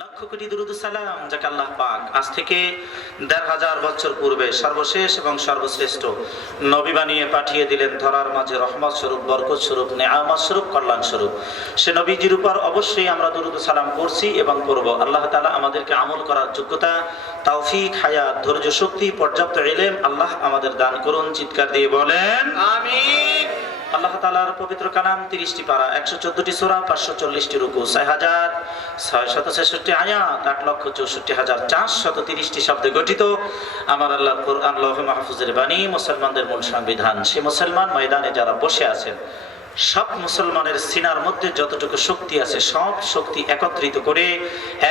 লক্ষ কোটি দুরূদ ও সালাম যাকে আল্লাহ পাক আজ থেকে ১৫০০ বছর পূর্বে সর্বশেষ এবং সর্বশ্রেষ্ঠ নবী বানিয়ে পাঠিয়ে দিলেন ধরার মাঝে রহমত স্বরূপ, বরকত স্বরূপ, নেয়ামত স্বরূপ, কল্যাণ স্বরূপ। সে নবীজির উপর অবশ্যই আমরা দুরূদ ও সালাম করছি এবং করব। আল্লাহ তাআলা আমাদেরকে আমল করার যোগ্যতা, তৌফিক, হায়াত, ধৈর্য, শক্তি, পর্যাপ্ত ইলম আল্লাহ আমাদের দান করুন। চিৎকার দিয়ে বলেন আমিন। আল্লাহ তাআলার পবিত্র কালাম ৩০টি পারা, ১১৪টি সূরা, ৫৪০টি রুকু, ৬৬৬৬ আয়াত, ৮,৬৪,৪৩০টি শব্দে গঠিত আমার আল্লাহর কোরআন লৌহে মাহফুজের বাণী, মুসলমানদের মূল সংবিধান। সে মুসলমান ময়দানে যারা বসে আছেন, সব মুসলমানের সিনার মধ্যে যতটুকু শক্তি আছে সব শক্তি একত্রিত করে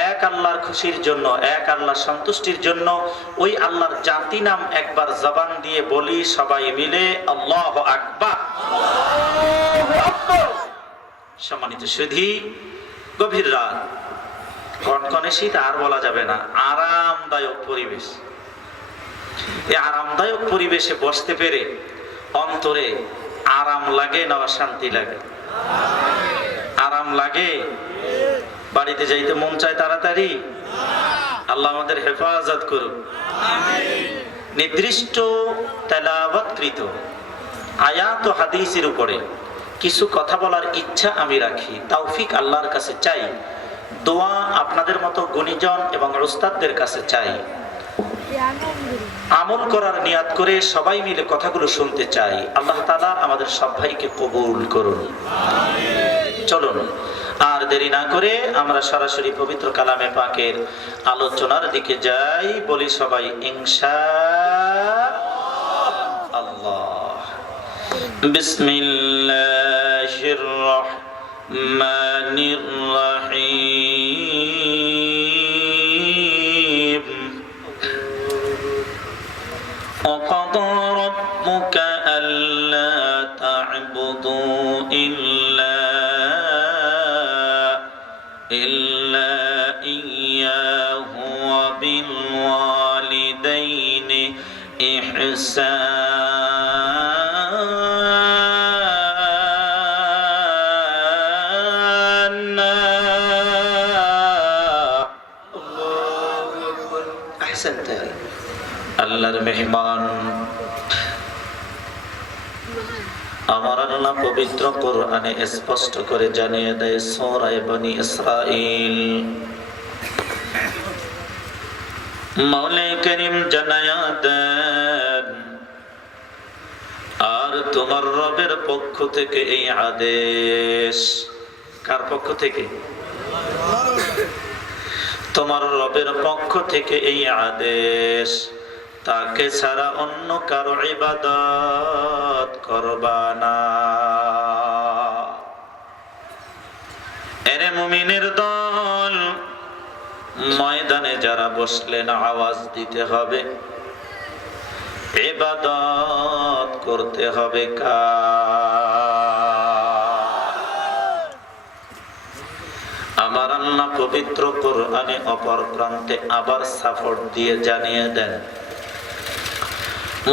এক আল্লাহর খুশির জন্য, এক আল্লাহর সন্তুষ্টির জন্য ওই আল্লাহর জাতি নাম একবার জবান দিয়ে বলি সবাই মিলে আল্লাহু আকবার। সম্মানিত সুধী, গভীর রাত, কনকনে শীত আর বলা যাবে না, আরামদায়ক পরিবেশ। এই আরামদায়ক পরিবেশে বসতে পেরে অন্তরে আরাম লাগে না শান্তি লাগে? আরাম লাগে? বাড়িতে যাইতে মন চায় তাড়াতাড়ি? আল্লাহ আমাদের হেফাজত করুন। নির্দিষ্ট তেলাওয়াতকৃত আয়াত ও হাদিসের উপরে কিছু কথা বলার ইচ্ছা আমি রাখি, তৌফিক আল্লাহর কাছে চাই, দোয়া আপনাদের মতো গুণীজন এবং উস্তাদদের কাছে চাই। আমল করার নিয়াত করে সবাই মিলে কথাগুলো শুনতে চাই। আল্লাহ তাআলা আমাদের সব ভাইকে কবুল করুন। চলুন আর দেরি না করে আমরা সরাসরি পবিত্র কালামে পাকের আলোচনার দিকে যাই। বলি সবাই ইনশাআল্লাহ। বিসমিল্লাহির রহমানির রহিম। وقضى ربك ألا تعبدوا إلا إياه وبالوالدين إحسانا. أحسنت. আল্লাহর মেহমান আমার আল্লাহ পবিত্র কোরআনে স্পষ্ট করে জানিয়ে দেয় সূরা বনী ইসরাঈল। মাওলা করিম জানায়া দেন, আর তোমার রবের পক্ষ থেকে এই আদেশ। কার পক্ষ থেকে? তোমার রবের পক্ষ থেকে এই আদেশ, তাকে ছাড়া অন্য কারো ইবাদত করবা না। এরে মুমিনের দল, ময়দানে যারা বসলেন আওয়াজ দিতে হবে, ইবাদত করতে হবে কার? আমার আল্লাহ পবিত্র কোরআনে অপর প্রান্তে আবার সাপোর্ট দিয়ে জানিয়ে দেন,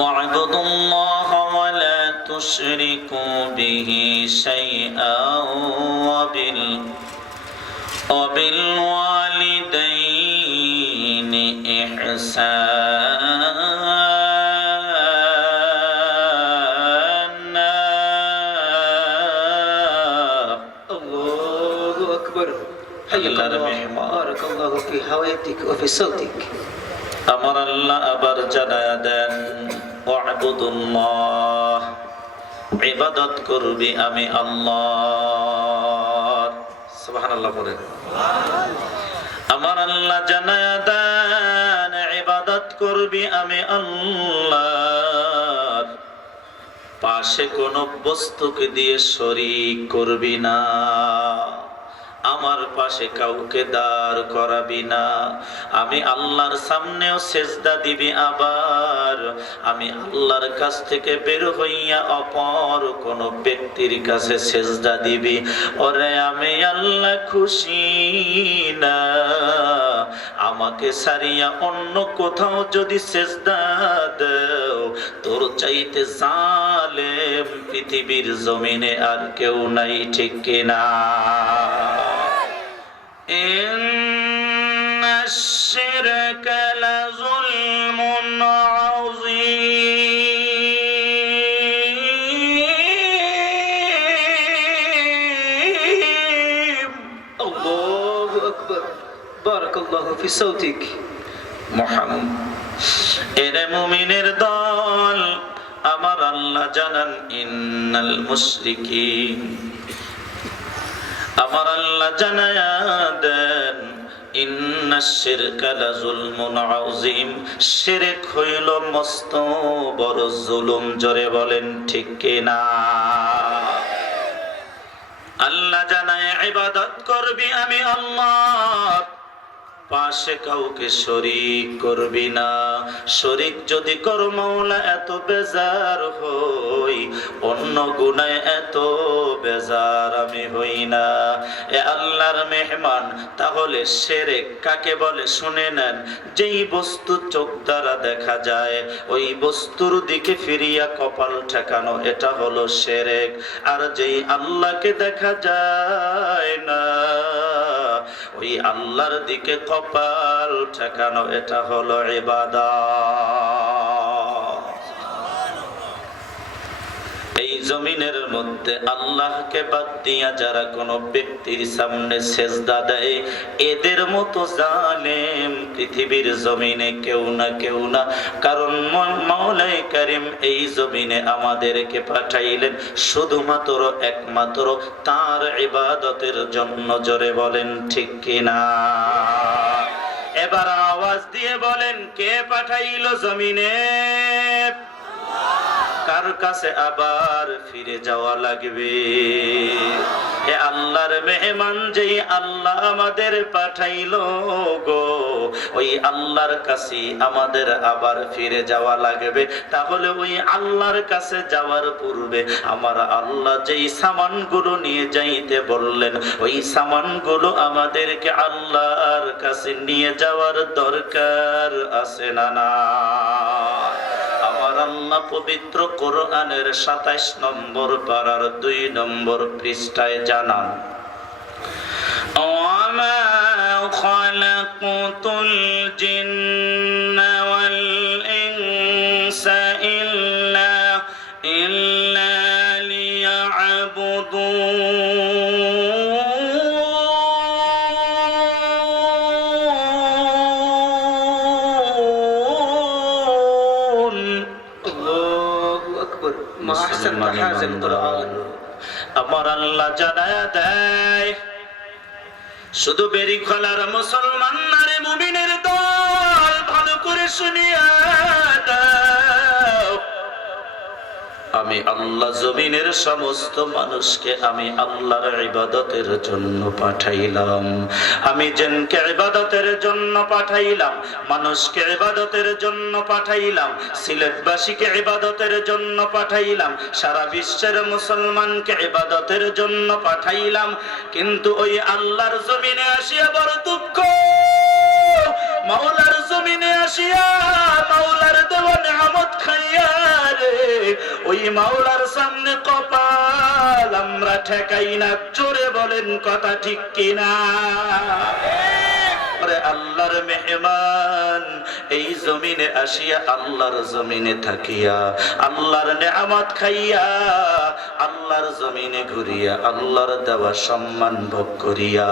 وَاعْبُدُوا اللَّهَ وَلَا تُشْرِكُوا بِهِ شَيْئًا وَبِالْوَالِدَيْنِ إِحْسَانًا. الله أكبر. حياك الله. بارك الله في هويتك وفي صوتك. আমার আল্লাহ আবার জানায়া দেন, ওয়া'বুদুল্লাহ, ইবাদত করবি আমি আল্লাহ। সুবহানাল্লাহ বলেন। আমার আল্লাহ জানায়া দেন, ইবাদত করবি আমি আল্লাহ, পাশে কোনো বস্তুকে দিয়ে শরীক করবি না, আমার পাশে কাউকে দাঁড় করাবি না। আমি আল্লাহর সামনেও সেজদা দিবি, আবার আমি আল্লাহর কাছ থেকে বের হইয়া অপর কোন ব্যক্তির কাছে সেজদা দিবি। ওরে আমি আল্লাহ খুশি না, আমাকে সারিয়া অন্য কোথাও যদি সেজদা দাও, তোর চাইতে জালেম পৃথিবীর জমিনে আর কেউ নাই, ঠিক কিনা? الشرك لظلم عظيم الله أكبر بارك الله في صوتك محمد এরে মুমিনের দল আমার আল্লাহ জানান ইন্নাল মুশরিকিন আমার আল্লাহ জানায়া দেন ইন্নাশ শিরকা লাযুলমুন আযীম শিরক হইল মস্ত বড় জুলুম জোরে বলেন ঠিক কি না আল্লাহ জানায় ইবাদত করবি আমি আল্লাহ পাশে কাউকে শরীক করবি না শরীক যদি কর মাওলা এত বেজার হই অন্য গুনায় এত বেজার আমি হই না এ আল্লাহর মেহমান তাহলে শিরক কাকে বলে শুনে নেন যেই বস্তু চোখ দ্বারা দেখা যায় ওই বস্তুর দিকে ফিরিয়া কপাল ঠেকানো এটা হলো শিরক আর যেই আল্লাহকে দেখা যায় না ওই আল্লাহর দিকে কপাল ঠেকানো এটা হলো ইবাদত এই জমিনের মধ্যে আল্লাহকে বাদ দিয়া যারা কোনো ব্যক্তির সামনে সেজদা দেয় এদের মতো জালেম পৃথিবীর জমিনে কেউ না কারণ মাওলাই কারীম এই জমিনে আমাদেরকে পাঠাইলেন শুধুমাত্র একমাত্র তার ইবাদতের জন্য জোরে বলেন ঠিক কিনা এবার আওয়াজ দিয়ে বলেন কে পাঠাইলো জমিনে কার কাছে আবার ফিরে যাওয়া লাগবে এ আল্লাহর মেহমান যেই আল্লাহ আমাদের পাঠাইলো গো ওই আল্লাহর কাছে আমাদের আবার ফিরে যাওয়া লাগবে তাহলে ওই আল্লাহর কাছে যাওয়ার পূর্বে আমার আল্লাহ যেই সামানগুলো নিয়ে যাইতে বললেন ওই সামানগুলো আমাদেরকে আল্লাহর কাছে নিয়ে যাওয়ার দরকার আছে না আমার আল্লাহ পবিত্র কোরআনের ২৭ নম্বর পারার ২ নম্বর পৃষ্ঠায় জানান ওয়ামা খালাকুতুল জিন্না ওয়াল ইনসা ইল্লা আমার আল্লাহ জানায়া দেয় শুধু বেরি খোলার মুসলমান নারে মুমিনের দল ভালো করে শুনিয়া দাও আমি আল্লাহ জমিনের সমস্ত মানুষকে আমি আল্লাহর ইবাদতের জন্য পাঠাইলাম আমি জিনকে ইবাদতের জন্য পাঠাইলাম মানুষকে ইবাদতের জন্য পাঠাইলাম সিলেটবাসীকে ইবাদতের জন্য পাঠাইলাম সারা বিশ্বের মুসলমানকে ইবাদতের জন্য পাঠাইলাম কিন্তু ওই আল্লাহর জমিনে আসিয়া বড় দুঃখ মাওলার জমিনে আসিয়া মাওলার দেওয়া নিয়ামত খাইয়া রে ওই মাওলার সামনে কপাল আমরা ঠেকাই না জোরে বলেন কথা ঠিক কিনা আল্লাহর মেহমান এই জমিনে আসিয়া আল্লাহর জমিনে থাকিয়া আল্লাহর নিয়ামত খাইয়া আল্লাহর জমিনে ঘুরিয়া আল্লাহর দেওয়া সম্মান ভোগ করিয়া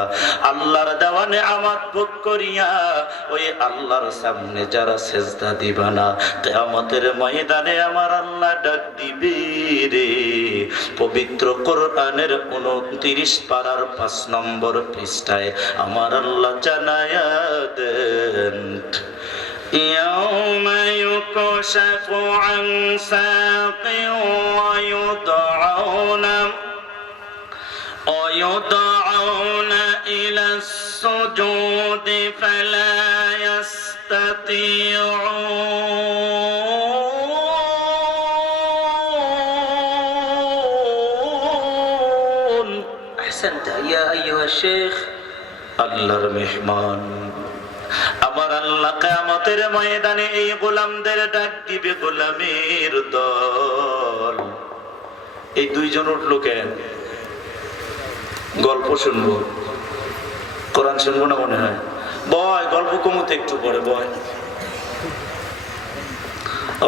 আল্লাহর দেওয়া নিয়ামত ভোগ করিয়া ওই আল্লাহর সামনে যারা সেজদা দিবা না কিয়ামতের ময়দানে আমার আল্লাহ ডাক দিবে রে পবিত্র কোরআনের ২৯ পারার ৫ নম্বর পৃষ্ঠায় আমার আল্লাহ জানায়া দেন يوم يكشف عن ساق ويدعون إلى السجود فلا يستطيعون أحسنت يا أيها الشيخ আল্লাহর মেহমান আমার আল্লাহ কিয়ামতের ময়দানে এই গোলামদের ডাক দিবে গোলামের দল এই দুইজন উঠলো কেন গল্প শুনবো কোরআন শুনবো না মনে হয় বয়, গল্প কমতে একটু পরে বয়।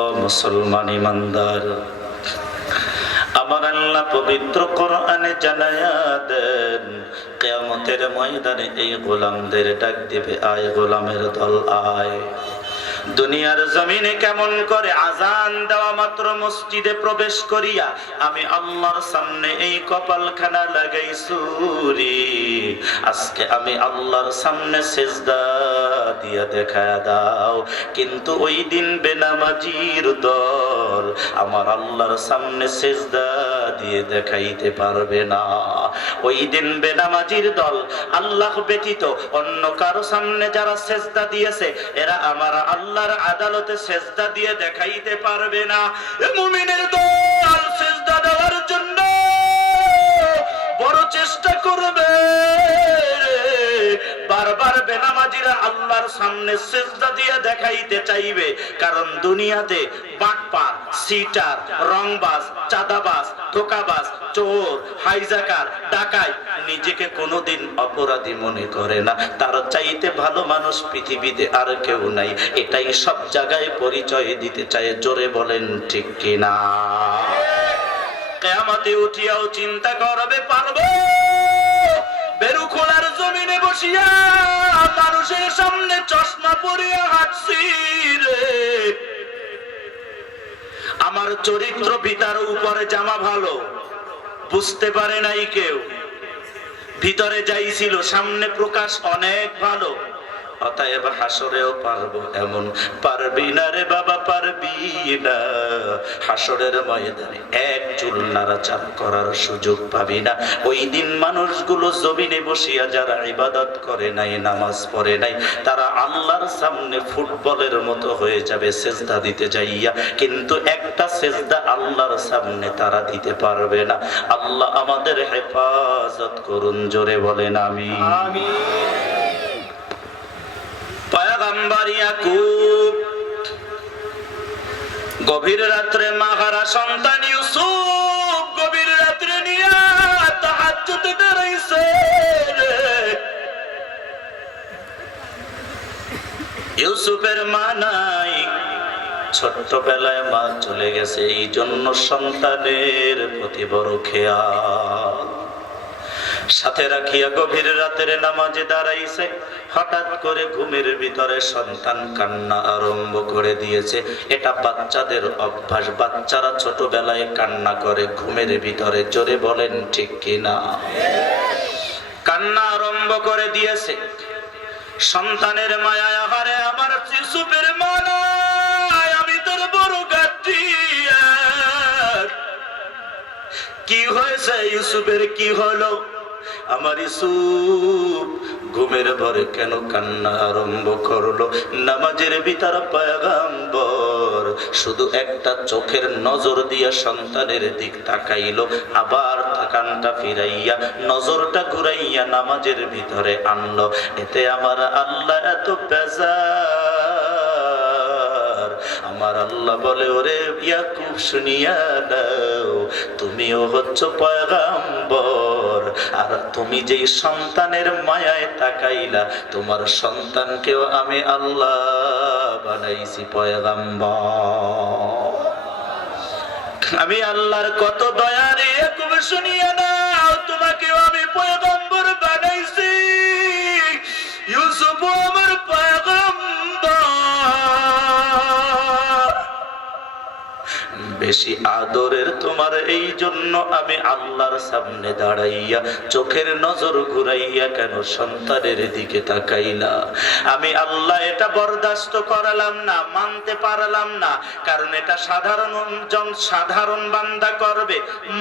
ও মুসলমান ইমানদার, আমার আল্লাহ পবিত্র কোরআনে জানায়া দেন, কিয়ামতের ময়দানে এই গোলামদের ডাক দিবে, আয় গোলামের দল আয়। দুনিয়ার জমিনে কেমন করে আজান দেওয়া মাত্র মসজিদে প্রবেশ করিয়া আমি আল্লাহর সামনে এই কপালখানা লাগাইছুরি, আজকে আমি আল্লাহর সামনে সিজদা দিয়া দেখায়া দাও। কিন্তু ওই দিন বেনামাজির দল আমার আল্লাহর সামনে সিজদা দিয়ে দেখাইতে পারবে না। ওই দিন বেনামাজির দল আল্লাহ ব্যতীত অন্য কারো সামনে যারা সিজদা দিয়েছে এরা আমার আল্লাহর আদালতে সিজদা দিয়ে দেখাইতে পারবে না। মুমিনের দল সিজদা দেওয়ার জন্য বড় চেষ্টা করবে। বারবার বেনামাজিরা আল্লাহর সামনে সিজদা দিয়ে দেখাইতে চাইবে, কারণ দুনিয়াতে বাটপার, সিটার, রংবাজ, চাঁদাবাজ, ধোঁকাবাজ, চোর, হাইজাকার, ডাকাত নিজেকে কোনোদিন অপরাধী মনে করে না। তার চাইতে ভালো মানুষ পৃথিবীতে আর কেউ নাই, এটাই সব জায়গায় পরিচয় দিতে চায়। জোরে বলেন ঠিক কিনা? কিয়ামতে উঠিয়াও চিন্তা করবে পারবো বেরু খোলার জমিনে বসিয়া মানুষের সামনে চশমা পরিয়া হাঁটছি রে, আমার চরিত্র ভিতর উপরে জামা ভালো, বুঝতে পারে নাই কেউ। ভিতরে যাইছিল, সামনে প্রকাশ অনেক ভালো। অতএব হাসরেও পারবো এমন, পারবি না রে বাবা, পারবি না। হাসরের ময়দানে এক চুল নাড়াচাড়া করার সুযোগ পাবি না। ওই দিন মানুষগুলো জমিনে বসিয়া যারা ইবাদত করে নাই, নামাজ পড়ে নাই, তারা আল্লাহর সামনে ফুটবলের মতো হয়ে যাবে সিজদা দিতে যাইয়া, কিন্তু একটা সিজদা আল্লাহর সামনে তারা দিতে পারবে না। আল্লাহ আমাদের হেফাজত করুন, জোরে বলেন আমিন। পয়গম্বর ইয়াকুব গভীর রাত্রে মাহারা সন্তান ইউসুফ গভীর রাত্রে নিয়া তাহাজ্জুদে দাঁড়াইছে। ইউসুফের মা নাই, ছোট্টবেলায় মা চলে গেছে, এই জন্য সন্তানের প্রতি বড় খেয়াল সাথে রাখিয়া গভীর রাতের নামাজে দাঁড়াইছে। হঠাৎ করে ঘুমের ভিতরে সন্তান কান্না আরম্ভ করে দিয়েছে। এটা বাচ্চাদের অভ্যাস, বাচ্চারা ছোটবেলায় কান্না করে ঘুমের ভিতরে। জোরে বলেন ঠিক কিনা? কান্না আরম্ভ করে দিয়েছে। সন্তানের মায়া, আহারে আমার ইউসুফের মা নাই, আমি তোর বড় গাদ্দার। কি হয়েছে ইউসুফের, কি হলো? আমার ইউসুফ ঘুমের ভরে কেন কান্না আরম্ভ করলো? নামাজের ভিতর পয়গম্বর শুধু একটা চোখের নজর দিয়ে সন্তানের দিক তাকাইলো, আবার তাকানটা ফিরাইয়া নজরটা ঘুরাইয়া নামাজের ভিতরে আনলো। এতে আমার আল্লাহ এত বেজার। আমার আল্লাহ বলে, ওরে ইয়াকুব শুনিয়া দাও, তুমিও হচ্ছ পয়গম্বর, আর তুমি যেই সন্তানের মায়ায় তাকাইলা, তোমার সন্তানকেও আমি আল্লাহ বানাইছি পয়গম্বর। আমি আল্লাহর কত দয়া রে, ইয়াকুব শুনিয়া দাও, তোমাকেও আমি পয়গম্বর বানাইছি। ইউসুফ আমার পয়গম্বর। বেশি আদরের তোমার, এই জন্য আমি আল্লাহর সামনে দাঁড়াইয়া চোখের নজর ঘুরাইয়া কেন সন্তানের দিকে তাকাইলা? আমি আল্লাহ এটা বরদাস্ত করালাম না, মানতে পারলাম না, কারণ এটা সাধারণ বান্দা করবে,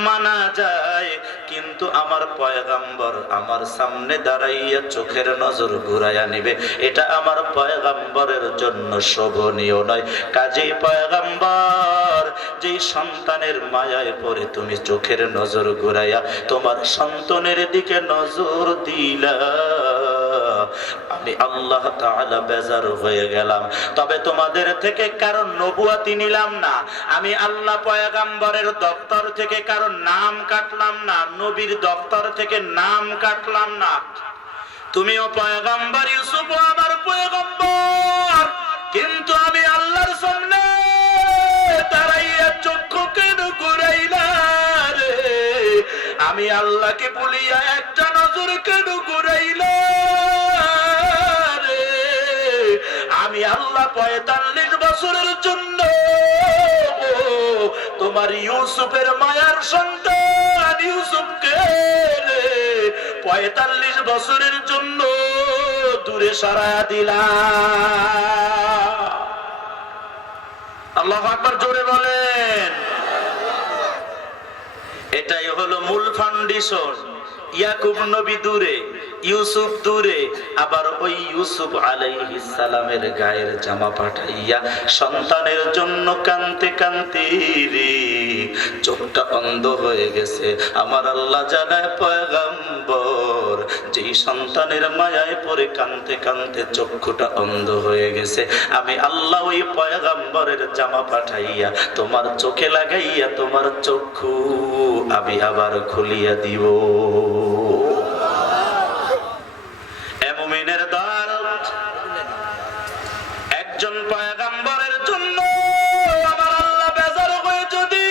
মানা যায়, কিন্তু আমার পয়গম্বর আমার সামনে দাঁড়াইয়া চোখের নজর ঘুরাইয়া নিবে, এটা আমার পয়গম্বরের জন্য শোভনীয় নয়। কাজেই পয়গম্বর, যে সন্তানের মায়ায় পড়ে তুমি চোখের নজর ঘুরাইয়া তোমার সন্তানের দিকে নজর দিলা, আমি আল্লাহ তাআলা বেজার হয়ে গেলাম। তবে তোমাদের থেকে কারণ নবুয়াতি নিলাম না, আমি আল্লাহ পয়গম্বরের দপ্তর থেকে কারণ নাম কাটলাম না, নবীর দপ্তর থেকে নাম কাটলাম না। তুমিও পয়গম্বর, ইউসুফ আমার পয়গম্বর, কিন্তু আমি আল্লাহর সামনে দাঁড়াইয়া চক্ষু কেন ঘুরাইলা রে? আমি আল্লাহকে বলিয়া একটা নজর কেন ঘুরাইলা রে? আমি আল্লাহ 45 বছরের জন্য তোমার ইউসুফের মায়ার সন্তান ইউসুফকে 45 বছরের জন্য দূরে সরায়া দিলাম। আল্লাহু আকবার, জোরে বলেন। এটাই হলো মূল ফাউন্ডেশন। ইয়াকুব নবী দূরে, ইউসুফ দূরে, আবার ওই ইউসুফ আলাইহিস সালামের গায়ের জামা পাঠাইয়া সন্তানের জন্য কাঁদতে কাঁদতে রে চোখটা অন্ধ হয়ে গেছে। আমার আল্লাহ জানায় পয়গম্বর, যেই সন্তানের মায়ায় পড়ে কাঁদতে কাঁদতে চক্ষুটা অন্ধ হয়ে গেছে, আমি আল্লাহ ওই পয়গম্বরের জামা পাঠাইয়া তোমার চোখে লাগাইয়া তোমার চক্ষু আমি আবার খুলিয়া দিব। মুমিনের দল, একজন পয়গম্বরের জন্য আমার আল্লাহ বেজার হয়ে যদি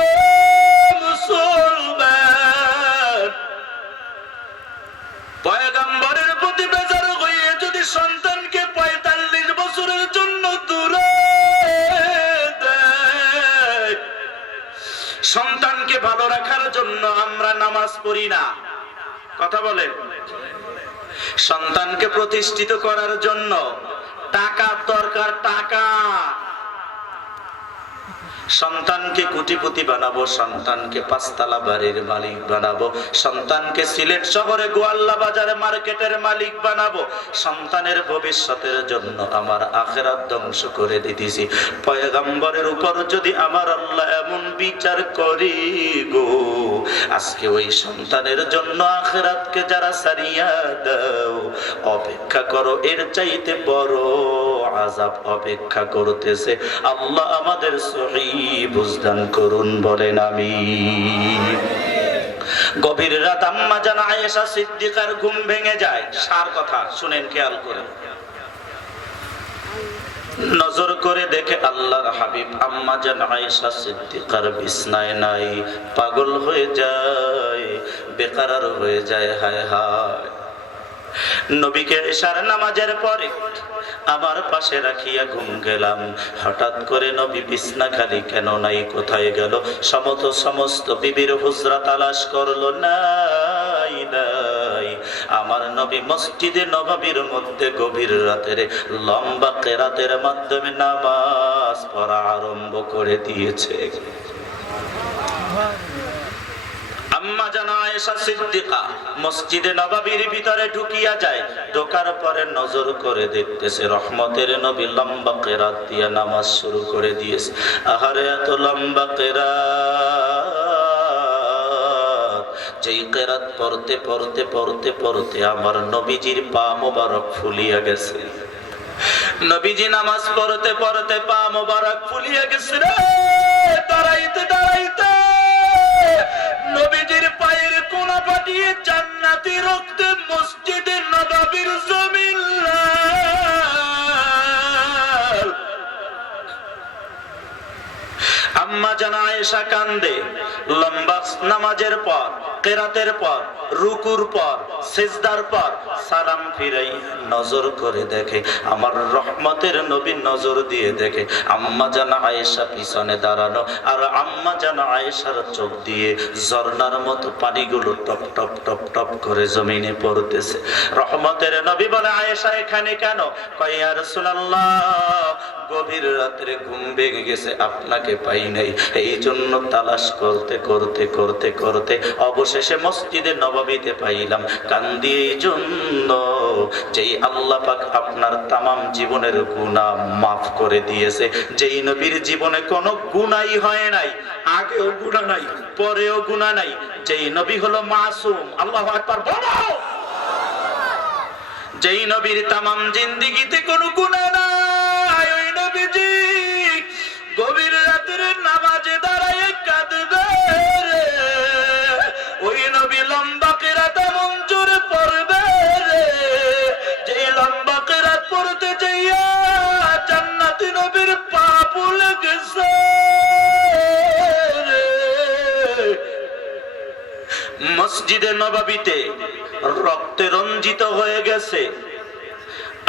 ও মুসলমান পয়গম্বরের প্রতি বেজার হয়ে যদি সন্তানকে 45 বছরের জন্য দূরে দেয়, সন্তানকে ভালো রাখার জন্য আমরা নামাজ পড়ি না, কথা বলেন, সন্তানকে প্রতিষ্ঠিত করার জন্য টাকার দরকার, টাকা, সন্তানকে কোটিপতি বানাবো, সন্তানকে 5 তলা বাড়ির মালিক বানাবো, সন্তানকে সিলেট শহরে গোয়াল্লা বাজারে মার্কেটের মালিক বানাবো, সন্তানের ভবিষ্যতের জন্য আমার আখিরাত ধ্বংস করে দিতেছি। পয়গম্বরের উপর যদি আমার আল্লাহ এমন বিচার করি গো, আজকে ওই সন্তানের জন্য আখিরাতকে যারা সারিয়া দাও, অপেক্ষা করো, এর চাইতে বড় আযাব অপেক্ষা করতেছে। আল্লাহ আমাদের সহি বুঝদান করুন, বলেন আমিন। গভীর রাত আম্মা জান আয়েশা সিদ্দিকার ঘুম ভেঙে যায়। সার কথা শুনেন, খেয়াল করেন। নজর করে দেখে আল্লাহর হাবিব আম্মা জান আয়েশা সিদ্দিকার বিছনায় নাই। পাগল হয়ে যায়, বেকারার হয়ে যায়, হায় হায়। নবীকে ইশার নামাজের পরে আমার পাশে রাখিয়া ঘুম গেলাম। হঠাৎ করে নবী বিছনা খালি কেন নাই, কোথায় গেল? সমস্ত বিবির হুজরা তালাশ করলো, নাই নাই। আমার নবী মসজিদে নববীর মধ্যে গভীর রাতের লম্বা কেরাতের মাধ্যমে নামাজ পড়া আরম্ভ করে দিয়েছে। আম্মা জান আয়েশা সিদ্দিকা মসজিদে নববীর ভিতরে ঢুকিয়া যায়। ঢোকার পরে নজর করে দেখতেছে রহমতের নবী লম্বা কেরাত দিয়ে নামাজ শুরু করে দিয়েছে। আহারে এত লম্বা কেরাত! যেই কেরাত পড়তে পড়তে পড়তে পড়তে আমার নবীজির পা মোবারক ফুলিয়া গেছে। নবীজি নামাজ পড়তে পড়তে পা মোবারক ফুলিয়া গেছে রে। দাঁড়াইতে দাঁড়াইতে নবীজির পায়ের কোনা ফাটিয়ে জান্নাতি রক্তে মসজিদে নববীর জমিন লাল। আম্মা জান আয়েশা কান্দে। লম্বা নামাজের পর, কেরাতের পর, রুকুর পর, সিজদার পর সালাম ফিরাই নজর করে দেখে আমার রহমতের নবী, নজর দিয়ে দেখে আম্মা জান আয়েশা পিছনে দাঁড়ানো, আর আম্মা জান আয়েশার চোখ দিয়ে ঝর্ণার মতো পানিগুলো টপ টপ টপ টপ করে জমিনে পড়তেছে। রহমতের নবী বলে, আয়েশা এখানে কেন? কয়, ইয়া রাসূলুল্লাহ, গভীর রাত্রে ঘুম ভেঙে গেছে, আপনাকে পাই নাই, এই জন্য তালাশ করতে করতে করতে করতে অবশেষে মসজিদে নববীতে পাইলাম। কান্দি এই জন্য যেই আল্লাহ পাক আপনার তামাম জীবনের গুনাহ মাফ করে দিয়েছে, যেই নবীর জীবনে কোনো গুনাই হয় নাই, আগেও গুনাহ নাই, পরেও গুনাহ নাই, যেই নবী হলো মাসুম। আল্লাহু আকবার বলো। যেই নবীর তামাম জিন্দেগিতে কোনো গুনাহ নাই, ওই নবীজি গভীর রাতের নামাজে দাঁড়ায় কাঁদবে রে। ওই নবী লম্বা কেরাত এমন জোরে পড়বে রে, যে লম্বা কেরাত মসজিদে নববীতে রক্তে রঞ্জিত হয়ে গেছে।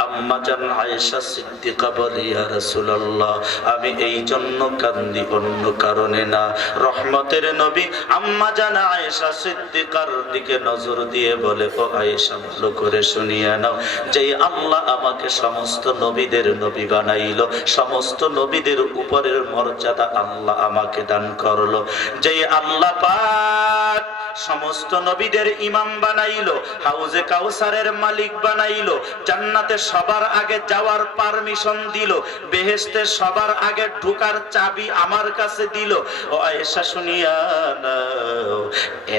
আম্মা জান আয়েশা সিদ্দিকা বলে, ইয়া রাসূলুল্লাহ, আমি এই জন্য কান্দি, অন্য কারণে না। রহমতের নবী আম্মা জান আয়েশা সিদ্দিকার দিকে নজর দিয়ে বলে, ও আয়েশা, ভালো করে শুনিয়ে নাও, যেই আল্লাহ আমাকে সমস্ত নবীদের নবী বানাইলো, সমস্ত নবীদের উপরের মর্যাদা আল্লাহ আমাকে দান করলো, যেই আল্লাহ পাক সমস্ত নবীদের ইমাম বানাইলো, হাউজে কাউসারের মালিক বানাইলো, জান্নাতে সবার আগে যাওয়ার পারমিশন দিল, বেহেশতে সবার আগে ঢোকার চাবি আমার কাছে দিল। ও আয়েশা, শুনিয়া নাও,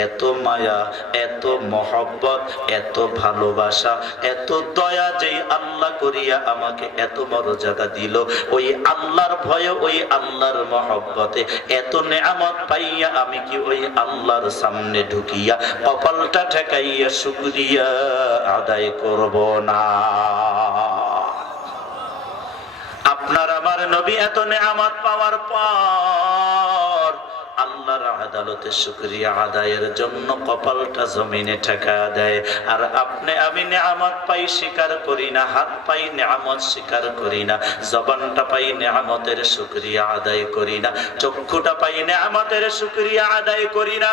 এত মায়া, এত মহব্বত, এত ভালোবাসা, এত দয়া যেই আল্লাহ করিয়া আমাকে এত মর্যাদা দিল, ওই আল্লাহর ভয়ে, ওই আল্লাহর মহব্বতে এত নেয়ামত পাইয়া আমি কি ওই আল্লাহর সামনে ঢুকিয়া কপালটা ঠেকাইয়া শুকরিয়া আদায় করব না? আপনার আমার নবী এত নেয়ামত পাওয়ার পর আল্লাহর আদালতে শুকরিয়া আদায়ের জন্য কপালটা জমিনে ঠেকা দেয়। আর আপনি আমি নেয়ামত পাই স্বীকার করি না, হাত পাই নেয়ামত স্বীকার করি না, জবানটা পাই নেয়ামতের শুকরিয়া আদায় করি না, চক্ষুটা পাই নেয়ামতের শুকরিয়া আদায় করি না।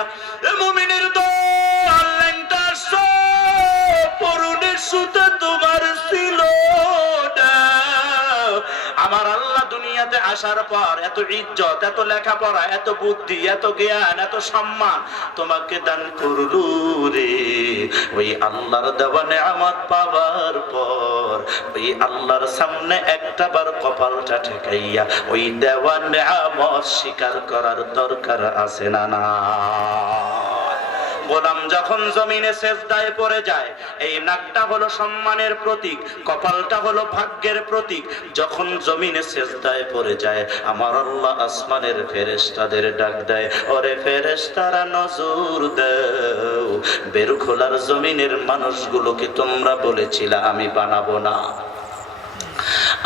মুমিনের দল, আল্লাহটা সব পরনের সুতা তোমার ছিল না। আমার আল্লাহ দুনিয়াতে আসার পর এত ইজ্জত, এত লেখাপড়া, এত বুদ্ধি, এত জ্ঞান, এত সম্মান তোমাকে দান করলু রে। ওই আল্লাহর দেওয়া নেয়ামত পাওয়ার পর ওই আল্লাহর সামনে একটাবার কপালটা ঠেকাইয়া ওই দেওয়া নেয়ামত স্বীকার করার দরকার আছে না? না। গোলাম যখন জমিনে সেজদায় পড়ে যায়, এই নাকটা হলো সম্মানের প্রতীক, কপালটা হলো ভাগ্যের প্রতীক। যখন জমিনে সেজদায় পড়ে যায়, আমার আল্লাহ আসমানের ফেরেশতাদের ডাক দেয়, ওরে ফেরেশতারা নজর দাও, বেরখোলার জমিনের মানুষগুলোকে তোমরা বলেছিলে আমি বানাবো না,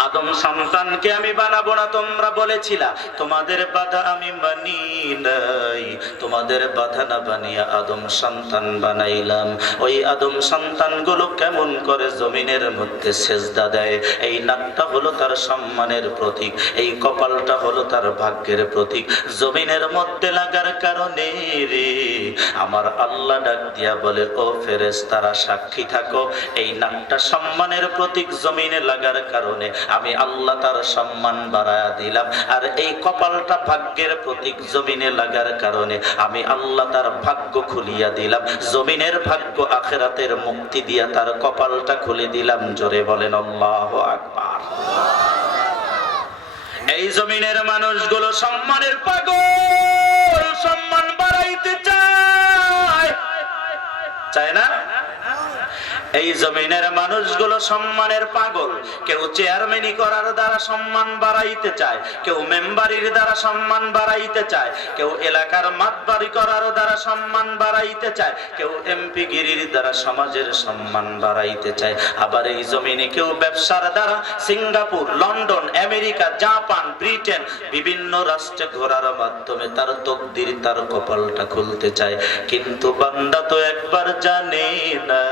আদম সন্তানকে আমি বানাবো না, তোমরা বলেছিলা, তোমাদের বাধা আমি মানি নাই, তোমাদের বাধা না বানিয়া আদম সন্তান বানাইলাম। ওই আদম সন্তানগুলো কেমন করে জমিনের মধ্যে সেজদা দেয়, এই নাকটা হলো তার সম্মানের প্রতীক, এই কপালটা হলো তার ভাগ্যের প্রতীক। জমিনের মধ্যে লাগার কারণে রে আমার আল্লাহ ডাক দিয়া বলে, ও ফেরেশতারা সাক্ষী থাকো, এই নাকটা সম্মানের প্রতীক, জমিনে লাগার কারণে আমি আল্লাহ তার সম্মান বাড়ায়া দিলাম। আর এই কপালটা ভাগ্যের প্রতীক, জমিনে লাগার কারণে আমি আল্লাহ তার ভাগ্য খুলিয়া দিলাম, জমিনের ভাগ্য আখিরাতের মুক্তি দিয়া তার কপালটা খুলে দিলাম। জোরে বলেন আল্লাহু আকবার। এই জমিনের মানুষগুলো সম্মানের পাগল, সম্মান বাড়াইতে চায়, চায় না? এই জমিনের মানুষগুলো সম্মানের পাগল। কেউ চেয়ারম্যানি করার দ্বারা সম্মান বাড়াইতে চায়, কেউ মেম্বারির দ্বারা সম্মান বাড়াইতে চায়, কেউ এলাকার মাতবাড়ি করার দ্বারা সম্মান বাড়াইতে চায়, কেউ এমপি গিরির দ্বারা সমাজের সম্মান বাড়াইতে চায়। আবার এই জমিনে কেউ ব্যবসার দ্বারা Singapore, London, America, Japan, Britain বিভিন্ন রাষ্ট্রে ঘোরার মাধ্যমে তার তকদির, তার কপালটা খুলতে চায়। কিন্তু বান্দা তো একবার জানে না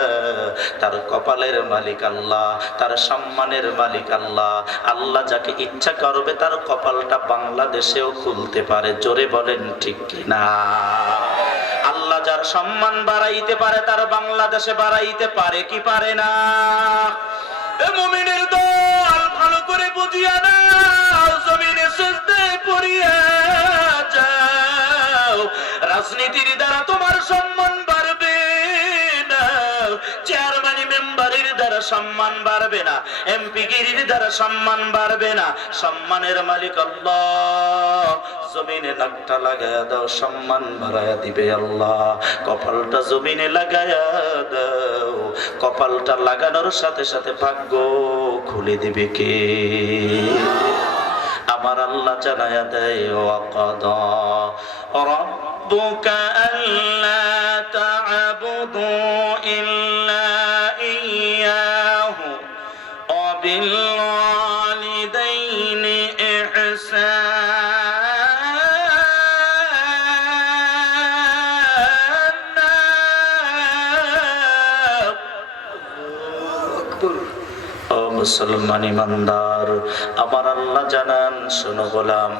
তার কপালের মালিক আল্লাহ, তার সম্মানের মালিক আল্লাহ। আল্লাহ যাকে ইচ্ছা করবে তার কপালটা বাংলাদেশেও খুলতে পারে। জোরে বলেন ঠিক কিনা? আল্লাহ যার সম্মান বাড়াইতে পারে তার বাংলাদেশে বাড়াইতে পারে কি পারে না? এ মুমিনের দল, ভালো করে বুঝিয়া নাও, জমিনে সিজদায় পড়িয়া যাও। রাজনীতির দ্বারা তোমার সম্মান বাড়বে না, চেয়ারম্যান মেম্বারের দ্বারা সম্মান বাড়বে না, এমপি গিরির দ্বারা সম্মান বাড়বে না। সম্মানের মালিক আল্লাহ। জমিনে নাকটা লাগায়া দাও, সম্মান বাড়ায়া দিবে আল্লাহ। কপালটা জমিনে লাগায়া দাও, কপালটা লাগানোর সাথে সাথে ভাগ্য খুলে দিবে কে? আমার আল্লাহ জানায়া দেয়, ওয়াকাদা রাব্বুকা আল্লা তা'বুদু ইল্লা ইয়্যাহু ওয়া বিল ওয়ালিদাইনি ইহসানা মুসলমান ইমানদার, আমার আল্লাহ জানান, শোনো গোলাম,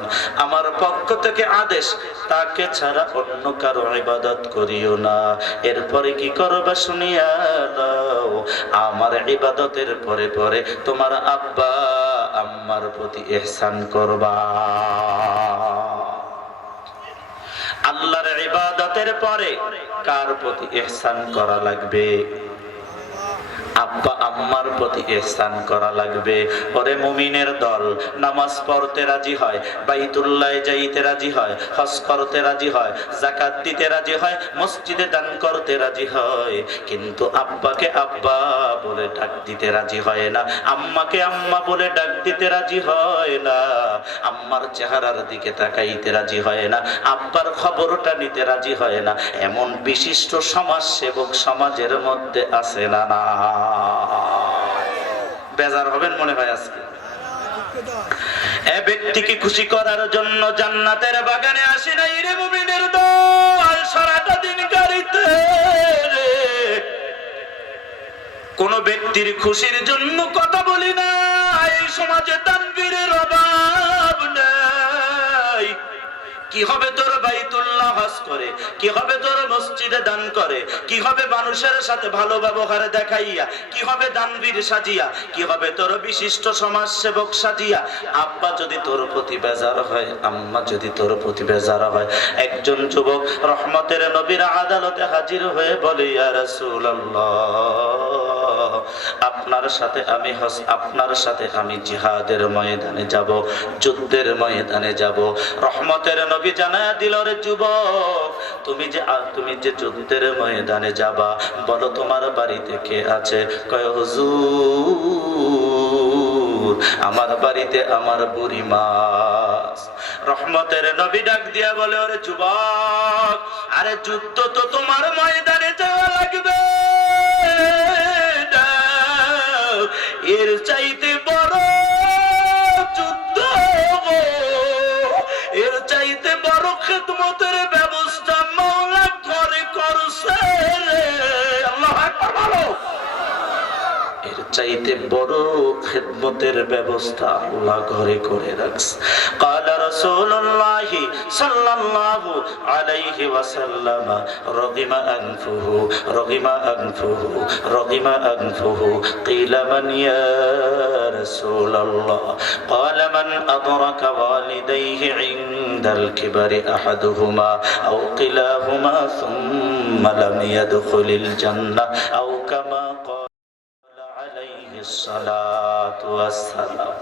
আমার পক্ষ থেকে আদেশ, তাকে ছাড়া অন্য কারো ইবাদত করিও না। এরপরে কি করবা শুনিয়া দাও, আমার ইবাদতের পরে পরে তোমার আব্বা আম্মার প্রতি ইহসান করবা। আল্লাহর ইবাদতের পরে কার প্রতি ইহসান করা লাগবে? আব্বা আম্মার প্রতি ইহসান করা লাগবে। ওরে মুমিনের দল, নামাজ পড়তে রাজি হয়, বাইতুল্লাহে যাইতে রাজি হয়, হজ করতে রাজি হয়, যাকাত দিতে রাজি হয়, মসজিদে দান করতে রাজি হয়, কিন্তু আব্বাকে আব্বা বলে ডাক দিতে রাজি হয় না, আম্মাকে আম্মা বলে ডাক দিতে রাজি হয় না, আম্মার চেহারার দিকে তাকাইতে রাজি হয় না, আব্বার খবরটা নিতে রাজি হয় না। এমন বিশিষ্ট সমাজ সেবক সমাজের মধ্যে আছে না? না, বেজার হবেন মনে হয় আজকে। এ ব্যক্তিকে খুশি করার জন্য জান্নাতের বাগানে আসি নাই রে মুমিনের দল, সারাটা দিন গাড়িতে রে। কোন ব্যক্তির খুশির জন্য কথা বলি না। এই সমাজে তানবীরের অভাব নাই। কি হবে তোর বাইতুল্লাহ হজ করে, কি হবে তোর মসজিদে দান করে, কি হবে মানুষের সাথে ভালো ব্যবহার দেখাইয়া, কি হবে দানবীর সাজিয়া, কি হবে তোর বিশিষ্ট সমাজ সেবক সাজিয়া। আব্বা যদি তোর প্রতি বেজার হয়, আম্মা যদি তোর প্রতি বেজার হয়। একজন যুবক রহমতের নবীর আদালতে হাজির হয়ে বলে, ইয়া রাসূলুল্লাহ, আপনার সাথে আমি জিহাদের ময়দানে যাব, যুদ্ধের ময়দানে যাব। রহমতের নবী জানায়া দিল, রে যুবক, তুমি যে যুদ্ধের ময়দানে যাবা, বলো তোমার বাড়িতে কে আছে? কয়, হুজুর, আমার বাড়িতে আমার বুড়ি মা। রহমতের নবী ডাক দিয়া বলে, ওরে যুবক, আরে যুদ্ধ তো তোমার ময়দানে যাওয়া লাগবে, এর চাইতে বড় যুদ্ধ, এর চাইতে বড় খেদমতের ব্যবস্থা মাওলা ঘরে করছে রে। আল্লাহু আকবার বলো। এর চাইতে বড় খেদমতের ব্যবস্থা আল্লাহ ঘরে করে রাখছে। قال رسول الله صلى الله عليه وسلم رغم أنفه قيل من يا رسول الله؟ قال من أدرك والديه عند الكبر أحدهما أو كلاهما ثم لم يدخل الجنة أو كما قال عليه الصلاة والسلام।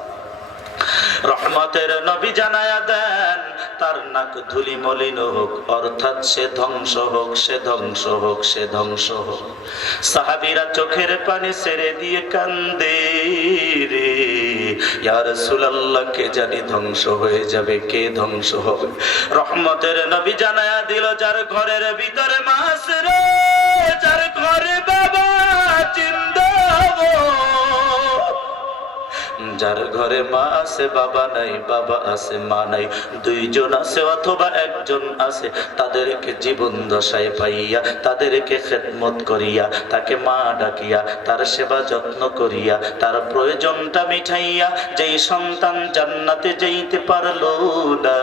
রহমতের নবী জানায়া দেন, তার নাক ধুলি মলিন হোক, অর্থাৎ সে ধ্বংস হোক, সে ধ্বংস হোক, সে ধ্বংস হোক। সাহাবীরা চোখের পানি ছেড়ে দিয়ে কান্দে, রে ইয়া রাসূলুল্লাহ, কে জানি ধ্বংস হয়ে যাবে, কে ধ্বংস হবে? রহমতের নবী জানায়া দিল, যার ঘরের ভিতরে মা আছে রে, যার ঘরে বাবা জিন্দাবাদ, যার ঘরে মা আছে বাবা নাই, বাবা আছে মা নাই, দুইজন আছে অথবা একজন আছে, তাদেরকে জীবন দশায় পাইয়া, তাদেরকে খেদমত করিয়া, তাকে মা ডাকিয়া, তার সেবা যত্ন করিয়া, তার প্রয়োজনটা মিটাইয়া যেই সন্তান জান্নাতে যেতে পারলো না,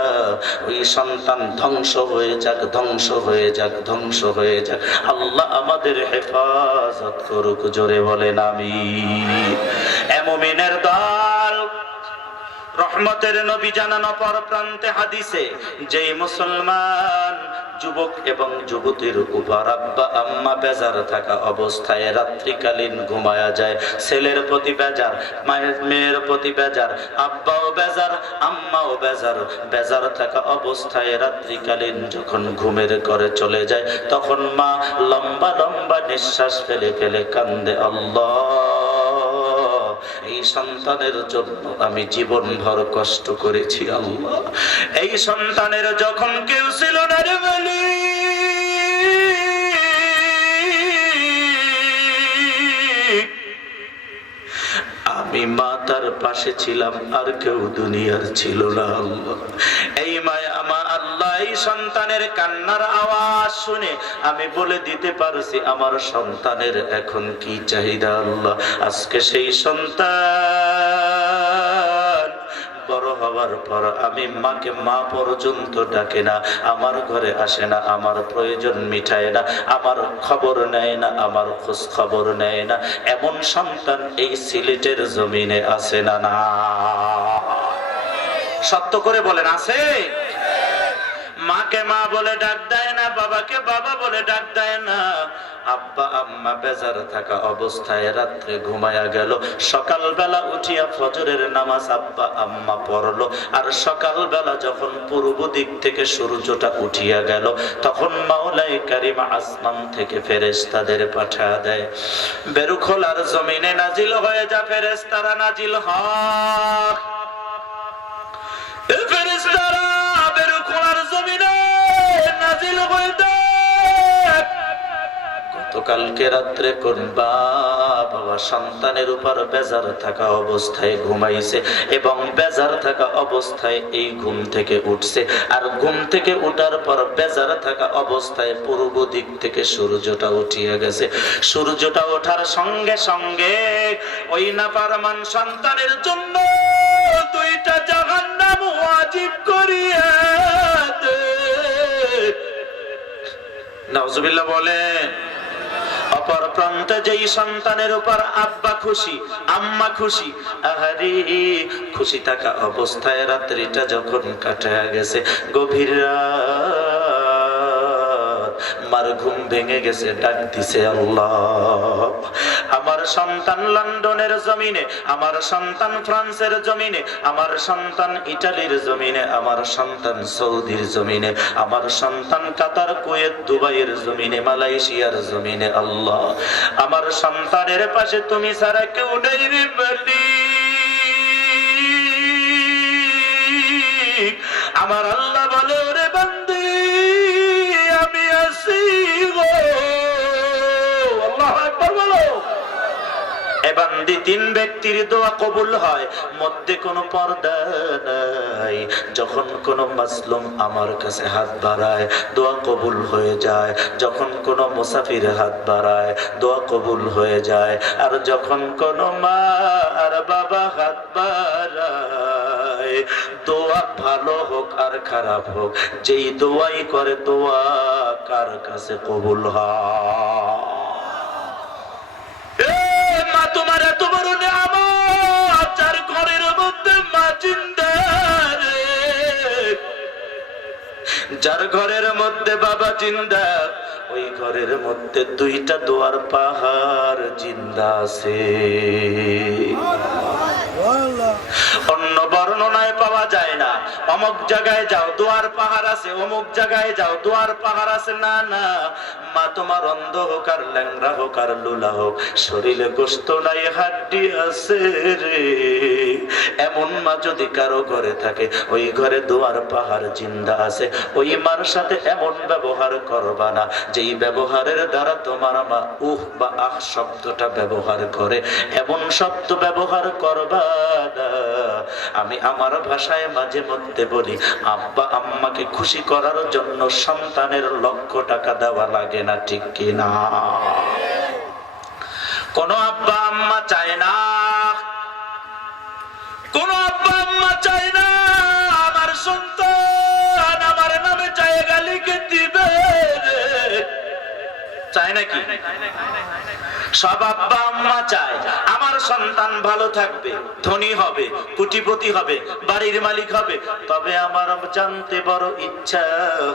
ওই সন্তান ধ্বংস হয়ে যাক, ধ্বংস হয়ে যাক, ধ্বংস হয়ে যাক। আল্লাহ আমাদের হেফাজত করুক, জোরে বলেন আমিন। মুমিনের দল, রহমতের নবী জানান অপর প্রান্তে হাদিসে, যেই মুসলমান যুবক এবং যুবতীর উপর আব্বা আম্মা বেজার থাকা অবস্থায় রাত্রিকালীন ঘুমায়া যায়, ছেলের প্রতি বেজার, মেয়ের প্রতি বেজার, আব্বাও বেজার, আম্মাও বেজার, বেজার থাকা অবস্থায় রাত্রিকালীন যখন ঘুমের ঘরে চলে যায়, তখন মা লম্বা লম্বা নিঃশ্বাস ফেলে ফেলে কান্দে, আল্লাহ, এই সন্তানের জন্য আমি জীবন ভর কষ্ট করেছি, আল্লাহ, এই সন্তানের যখন কেউ ছিল না রে বলি, আমি মা তার পাশে ছিলাম, আর কেউ দুনিয়ার ছিল না, আল্লাহ, এই মায়া আমার আল্লাহ, এই সন্তানের কান্নার আওয়াজ শুনে আমি বলে দিতে পারছি আমার সন্তানের এখন কি চাহিদা। আল্লাহ আজকে সেই সন্তান বড় হওয়ার পর আমি মাকে মা পর্যন্ত ডাকে না, আমার ঘরে আসে না, আমার প্রয়োজন মিটায় না, আমার খবর নেয় না, আমার খোঁজ খবর নেয় না, এমন সন্তান এই সিলেটের জমিনে আছে না? না, সত্য করে বলেন আছে? মাকে মা বলে ডাক দেয় না, বাবাকে বাবা বলে ডাক দেয় না। আব্বা আম্মা বেজার থাকা অবস্থায় রাত্রে ঘুমায়া গেল, সকালবেলা উঠিয়া ফজরের নামাজ আব্বা আম্মা পড়লো, আর সকালবেলা যখন পূর্ব দিক থেকে সূর্যটা উঠিয়া গেল তখন মাওলাই কারীম আসমান থেকে ফেরেশতাদের পাঠিয়ে দেয়, বেরুখোলার জমিনে নাজিল হয়ে যা, ফেরেশতারা নাজিল হয়। এই ফেরেশতারা বেরুখোলার জমিনে নাজিল হয়ে যায়। গতকালকে রাত্রে কোন বাবা সন্তানের উপর বেজার থাকা অবস্থায় ঘুমাইছে এবং বেজার থাকা অবস্থায় এই ঘুম থেকে উঠছে, আর ঘুম থেকে উঠার পর বেজার থাকা অবস্থায় পূর্ব দিক থেকে সূর্যটা উঠিয়া গেছে। সূর্যটা ওঠার সঙ্গে সঙ্গে ওই নাফরমান সন্তানের জন্য দুইটা জাহান্নাম ওয়াজিব করিয়া দে। নাউজুবিল্লাহ বলেন। অপর প্রান্তে যেই সন্তানের উপর আব্বা খুশি আম্মা খুশি, আহারে খুশি থাকা অবস্থায় রাত্রিটা যখন কাটা গেছে, গভীর রাত, মার ঘুম ভেঙে গেছে, ডাক দিছে আল্লাহ। আমার সন্তান লন্ডনের জমিনে, আমার সন্তান ফ্রান্সের জমিনে, আমার সন্তান ইটালির জমিনে, আমার সন্তান সৌদির জমিনে, আমার সন্তান কাতার, কুয়েত, দুবাইয়ের জমিনে, মালয়েশিয়ার জমিনে। আল্লাহ আমার সন্তানের পাশে তুমি ছাড়া কেউ নেই রে মালিক। আমার আল্লাহ বলে ওরে বান্দি আমি আছি গো। আল্লাহু আকবার বলো। বান্দি তিন ব্যক্তির দোয়া কবুল হয়, মধ্যে কোনো পর্দা নাই। যখন কোনো মাসলুম আমার কাছে হাত বাড়ায় দোয়া কবুল হয়ে যায়, যখন কোনো মুসাফির হাত বাড়ায় দোয়া কবুল হয়ে যায়, আর যখন কোনো মা আর বাবা হাত বাড়ায়, দোয়া ভালো হোক আর খারাপ হোক, যেই দোয়াই করে দোয়া কার কাছে কবুল হয়? তোমার এত বড় নিয়ামত, যার ঘরের মধ্যে মা জিন্দা রে, যার ঘরের মধ্যে বাবা জিন্দা, ওই ঘরের মধ্যে দুইটা দোয়ার পাহাড় জিন্দা আছে। অন্য বর্ণনায় পাওয়া যায় না অমুক জায়গায় যাও দোয়ার পাহাড় আছে, অমুক জায়গায় যাও দোয়ার পাহাড় আছে। না না, মা তোমার অন্ধ হোক আর ল্যাংড়া হোক আর লুলা হোক, শরীরে গোশত নাই হাড্ডি আছে রে, এমন মা যদি কারো ঘরে থাকে, ওই ঘরে দোয়ার পাহাড় জিন্দা আছে। ওই মার সাথে এমন ব্যবহার করবা না যেই ব্যবহারের দ্বারা তোমার মা উহ বা আহ শব্দটা ব্যবহার করে, এমন শব্দ ব্যবহার করবা না। আমি আমার ভাষায় মাঝে মধ্যে বলি, আব্বা আম্মাকে খুশি করার জন্য সন্তানের লক্ষ টাকা দেওয়া লাগে না, ঠিক কিনা? কোন আব্বা আম্মা চায় না, কোন আব্বা আম্মা চায় না আমার সন্তান আমার নামে জায়গা লিখে দিবে, চায় নাকি? সব আব্বা আম্মা চায় আমার সন্তান ভালো থাকবে, ধনী হবে, কোটিপতি হবে, বাড়ির মালিক হবে। তবে আমার জানতে বড় ইচ্ছা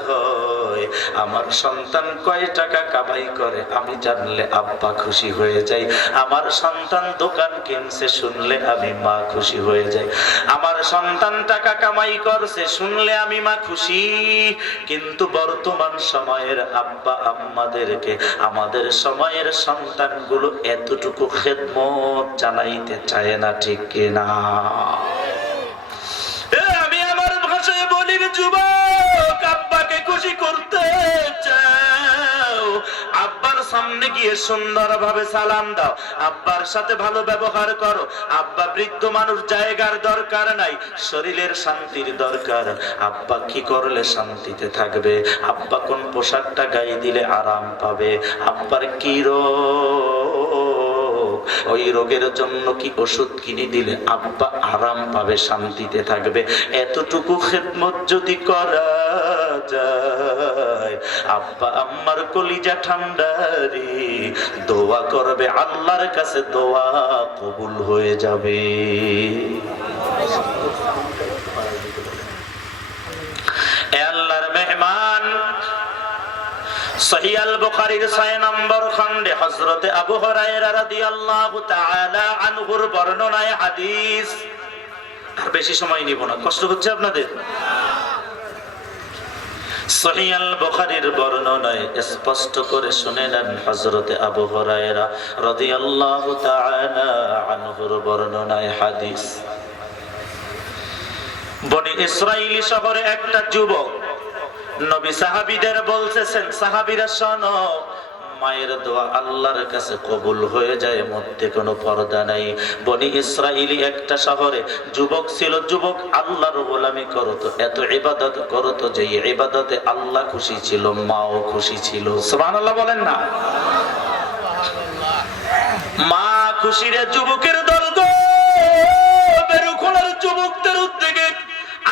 হয় আমার সন্তান কয় টাকা কামাই করে আমি জানলে আব্বা খুশি হয়ে যাই। আমার সন্তান দোকান কিনছে শুনলে আমি মা খুশি হয়ে যাই। আমার সন্তান টাকা কামাই করছে শুনলে আমি মা খুশি। কিন্তু বর্তমান সময়ের আব্বা আম্মাদেরকে আমাদের সময়ের সন্তানগুলো এতটুকু খেদমত জানাইতে চায় না, ঠিক কিনা? আমি আমার ভাষায় বলি, যুবক আব্বাকে খুশি করতে চাও, আব্বার সামনে গিয়ে সুন্দরভাবে সালাম দাও, আব্বার সাথে ভালো ব্যবহার করো। আব্বা বৃদ্ধ মানুষ, জায়গার দরকার নাই, শরীরের শান্তির দরকার। আব্বা কি করলে শান্তিতে থাকবে, আব্বা কোন পোশাকটা গায়ে দিলে আরাম পাবে, আব্বার কি রোগ, ওই রোগের জন্য কি ওষুধ কিনে দিলে আব্বা আরাম পাবে, শান্তিতে থাকবে। এতটুকু খেদমত যদি করা যায়, আব্বা আম্মার কলিজা ঠান্ডারি দোয়া করবে, আল্লাহর কাছে দোয়া কবুল হয়ে যাবে। এ আল্লাহর মেহমান, সহিহ আল বুখারীর 6 নম্বর খণ্ডে হযরত আবু হুরায়রা রাদিয়াল্লাহু তাআলা আনহুর বর্ণনায় হাদিস। আর বেশি সময় নিব না, কষ্ট হচ্ছে আপনাদের। সহিহ আল বুখারীর বর্ণনায় স্পষ্ট করে শুনে নেন, হযরত আবু হুরায়রা রাদিয়াল্লাহু তাআলা আনহুর বর্ণনায় হাদিস। বনি ইসরাইলি শহরে একটা যুবক নবী সাহাবীদের বলতেছেন, সাহাবীরা শোনো, মায়ের দোয়া আল্লাহর কাছে কবুল হয়ে যায়, মধ্যে কোনো পর্দা নাই। বনি ইসরাইলি একটা শহরে যুবক ছিল, যুবক আল্লাহর গোলামি করতো, এত ইবাদত করতো যে ইবাদতে আল্লাহ খুশি ছিল, মাও খুশি ছিল। সুবহানাল্লাহ বলেন না? মা খুশি রে, যুবকের দল গো, বেরুখোলার যুবকদের উদ্যোগে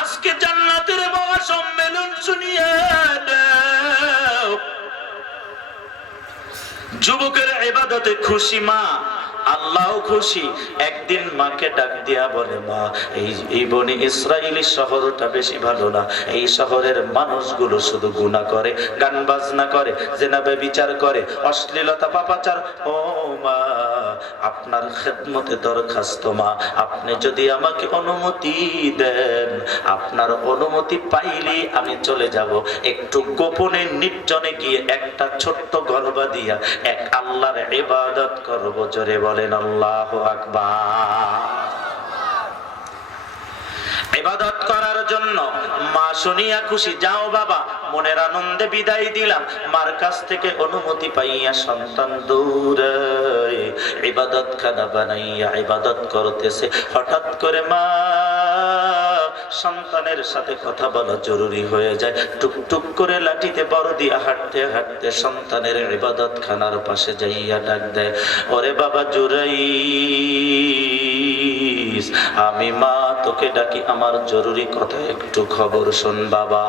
আজকে জান্নাতের মহা সম্মেলন শুনিয়ে দাও। যুবকের ইবাদতে খুশি মা, আল্লাহও খুশি। একদিন মাকে ডাক দিয়া বলে, মা, এই বনি ইসরাইলি শহরটা বেশি ভালো না, এই শহরের মানুষগুলো শুধু গুনাহ করে, গান বাজনা করে, জিনা ব্যভিচার করে, অশ্লীলতা পাপাচার। ও মা, আপনার খেদমতে দরখাস্ত মা, আপনি যদি আমাকে অনুমতি দেন, আপনার অনুমতি পাইলে আমি চলে যাব, একটু গোপনে নির্জনে গিয়ে একটা ছোট্ট গর্বা দিয়া এক আল্লাহর ইবাদত করব। জোরে বলেন আল্লাহু আকবার। ইবাদত করার জন্য মা শুনিয়া খুশি, যাও বাবা, মনের আনন্দে বিদায় দিলাম। মার কাছ থেকে অনুমতি পাইয়া সন্তান দৌড়ে ইবাদত খানা বানাইয়া ইবাদত করতেছে। হঠাৎ করে মা সন্তানের সাথে কথা বলা জরুরি হয়ে যায়, টুকটুক করে লাঠিতে বড় দিয়া হাঁটতে হাঁটতে সন্তানের ইবাদত খানার পাশে যাইয়া ডাক দেয়, ওরে বাবা জুরাইস, আমি মা তোকে ডাকি, আমার জরুরি কথা, একটু খবর শোন বাবা।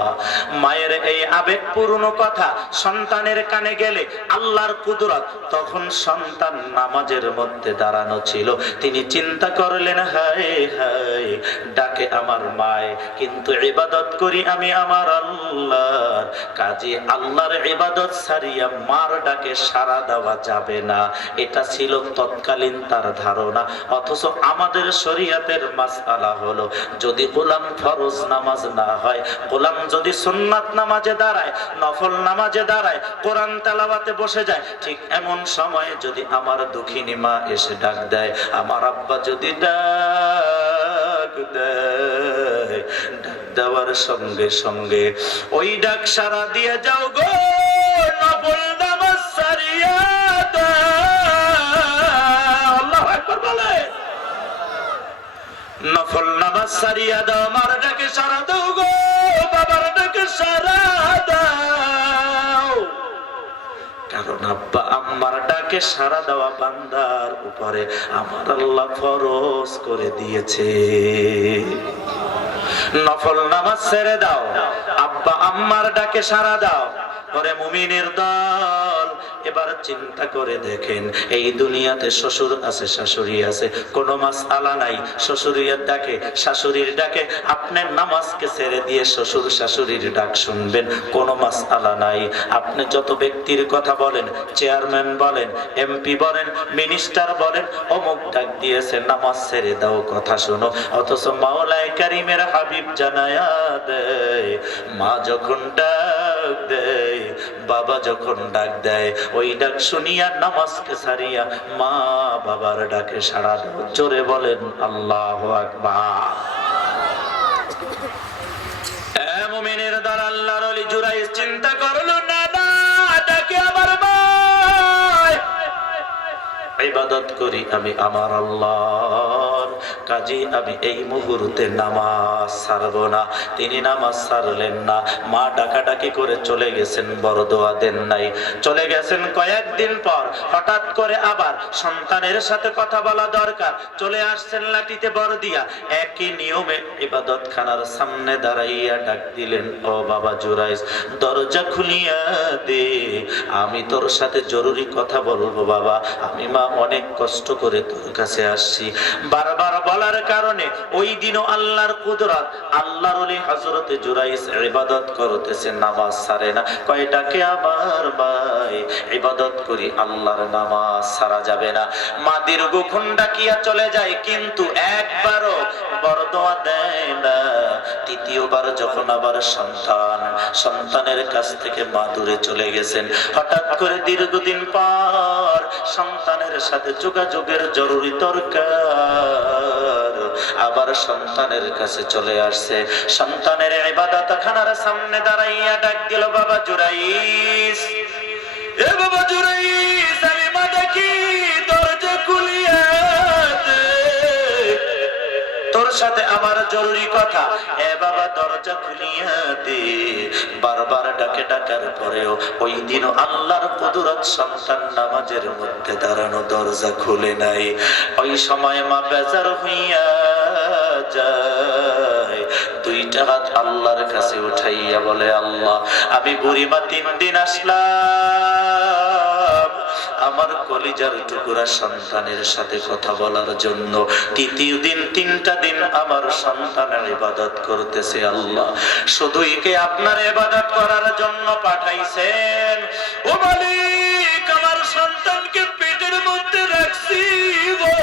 মায়ের এই আবেগপূর্ণ কথা সন্তানের কানে গেলে আল্লাহর কুদরত, তখন সন্তান নামাজের মধ্যে দাঁড়ানো ছিল। তিনি চিন্তা করলেন, হায় হায়, ডাকে আমার মায়, কিন্তু ইবাদত করি আমি আমার আল্লাহর, কাজে আল্লাহর ইবাদত ছাড়িয়া মার ডাকে সাড়া দেওয়া যাবে না। এটা ছিল তৎকালীন তার ধারণা। অথচ আমাদের শরীয়তের মাসআলা হলো, যদি গোলাম ফরজ নামাজ না হয়, গোলাম যদি সুন্নাত নামাজে দাঁড়ায়, নফল নামাজে দাঁড়ায়, কোরআন তেলাওয়াতে বসে যায়, ঠিক এমন সময়ে যদি আমার দুঃখিনী মা এসে ডাক দেয়, আমার আব্বা যদি ডাক দেয়, ডাক দেওয়ার সঙ্গে সঙ্গে ওই ডাক সাড়া দিয়ে যাও গো, নফল নামাজ ছাড়িয়া দাও। আল্লাহু আকবার বলে, নফল নামাজ ছাড়িয়া দাও, মার ডাকে সাড়া দাও গো, বাবার ডাকে সাড়া দাও। কারণ আব্বা আম্মার ডাকে সাড়া দেওয়া বান্দার উপরে আমার আল্লাহ ফরজ করে দিয়েছে। নফল নামাজ ছেড়ে দাও, আব্বা আম্মার ডাকে সাড়া দাও। ওরে মুমিনের দল, এবার চিন্তা করে দেখেন, এই দুনিয়াতে শ্বশুর আছে, শাশুড়ি আছে, কোনো মাসআলা নাই। শ্বশুরের ডাকে, শাশুড়ির ডাকে আপনি নামাজকে ছেড়ে দিয়ে শ্বশুর শাশুড়ির ডাক শুনবেন, কোনো মাসআলা নাই। আপনি যত ব্যক্তির কথা বলেন, চেয়ারম্যান বলেন, এমপি বলেন, মিনিস্টার বলেন, অমুক ডাক দিয়েছে, নামাজ ছেড়ে দাও, কথা শোনো। অথচ মাওলায়ে কারীমের হাবিব জানায়া দেয়, মা যখন ডাক দেয়, বাবা যখন ডাক দেয়, ওই ডাক শুনিয়া নামাজকে ছাড়িয়া মা বাবার ডাকে সাড়া দাও। জোরে বলেন আল্লাহু আকবার। এ মুমিনের দল, আল্লাহর ওলি জুরাইস চিন্তা করলো, না না, ডাকে আমার মা ইবাদত করি আমি আমার আল্লাহর, কাজী আমি এই মুহূর্তে নামাজ ছাড়বো না। তিনি নামাজ ছাড়লেন না, মা ডাকাডাকি করে চলে গেছেন, বড় দোয়া দেন নাই। চলে গেছেন কয়েকদিন পর হঠাৎ করে আবার সন্তানের সাথে কথা বলা দরকার, চলে আসছেন লাঠিতে বড় দিয়া। একই নিয়মে ইবাদত খানার সামনে দাঁড়াইয়া ডাক দিলেন, ও বাবা জুরাইস, দরজা খুলিয়া দে, আমি তোর সাথে জরুরি কথা বলবো বাবা। আমি মা অনেক কষ্ট করে তোর কাছে আসছি। বারবার বলার কারণে ওই দিনও আল্লাহর কুদরত, আল্লাহর ওলি হযরতে জুরাইস ইবাদত করতেছে, নামাজ ছাড়ে না। কয়টাকে আমার ভাই ইবাদত করি, আল্লাহর নামাজ ছাড়া যাবে না। মা দীর্ঘক্ষণ ডাকিয়া চলে যায়, কিন্তু একবারও বরদোয়া দেয় না। তৃতীয়বার যখন আবার সন্তানের কাছ থেকে মা দূরে চলে গেছেন, হঠাৎ করে দীর্ঘদিন পর সন্তানের সাথে যোগাযোগের জরুরি দরকার, আবার সন্তানের কাছে চলে আসছে। সন্তানের ইবাদত খানার সামনে দাঁড়াইয়া ডাক দিল, বাবা জুরাইস, এ বাবা জুরাইস, আমি মা ডাকি, দরজা খুলিয়া দে, তোর সাথে আমার জরুরি কথা। এ বাবা দরজা খুলিয়া দে। বারবার ডাকে ডাকার পরেও ওই দিনও আল্লাহর কুদরত, সন্তান নামাজের মধ্যে দাঁড়ানো, দরজা খুলে নাই। ওই সময় মা বেজার হইয়া যায়, দুইটা হাত আল্লাহর কাছে উঠাইয়া বলে, আল্লাহ, আমি বুড়িমা 3 দিন আসলাম আমার কলিজার টুকরা সন্তানের সাথে কথা বলার জন্য, তৃতীয় দিন 3টা দিন আমার সন্তানের ইবাদত করতেছে। আল্লাহ, শুধুই কে আপনার ইবাদত করার জন্য পাঠাইছেন? ও মালিক, আমার সন্তানকে পেটের মধ্যে রাখছি গো,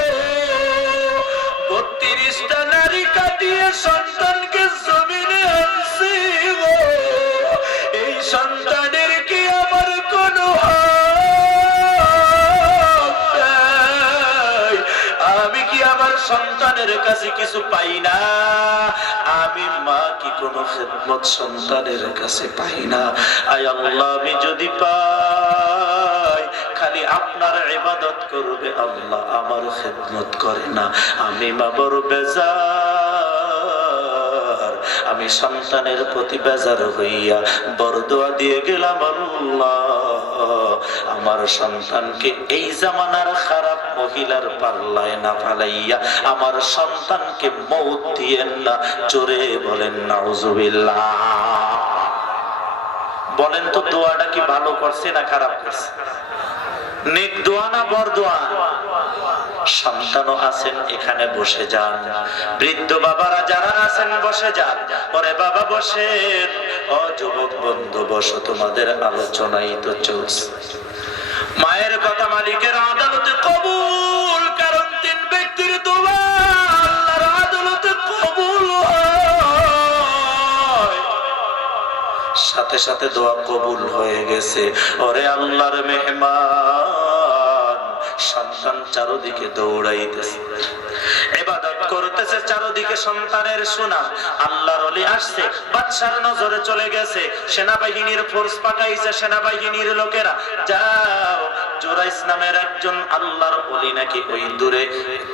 32টা নারী কাটিয়ে সন্তানকে জমিনে আনছি গো, এই সন্তানের কি আমার কোনো আমি কি আমার সন্তানের কাছে কিছু পাই না? আমি মা কি কোনো খেদমত সন্তানের কাছে পাই না? আয় আল্লাহ, আমি যদি পাই, খালি আপনার ইবাদত করবে আল্লাহ, আমার খেদমত করে না। আমি মা বড় বেজার, আমি সন্তানের প্রতি বেজার হইয়া বড় দোয়া দিয়ে গেলাম, আল্লাহ, আমার সন্তানকে এই জামানার খারাপ মহিলার পাল্লায় না ফালাইয়া আমার সন্তানকে মৌত দিয়েন না। জোরে বলেন নাউজুবিল্লাহ। বলেন তো, দোয়াটা কি ভালো করছে না খারাপ করছে? নেক দোয়া না বর দোয়া? সন্তানও আছেন, এখানে বসে যান। বৃদ্ধ বাবারা যারা আছেন বসে যান। পরে বাবা বসেন, ও যুবক বন্ধু বসো, তোমাদের আলোচনাই তো চলছে। মায়ের কথা মালিকের আদালতে কবুল, কারণ 3 ব্যক্তির দোয়া আল্লাহর আদালতে কবুল হয়। সাথে সাথে দোয়া কবুল হয়ে গেছে। ওরে আল্লাহর মেহমান, সন্তান চারদিকে দৌড়াইতেছে, ইবাদত করতেছে, চারদিকে সন্তানের সুনাম। আল্লাহর ওলি আসছে, বাদশার নজরে চলে গেছে, সেনাবাহিনীর ফোর্স পাঠাইছে, সেনাবাহিনীর লোকেরা, যাও, জুরাইস নামের একজন আল্লাহর ওলি নাকি ওই দূরে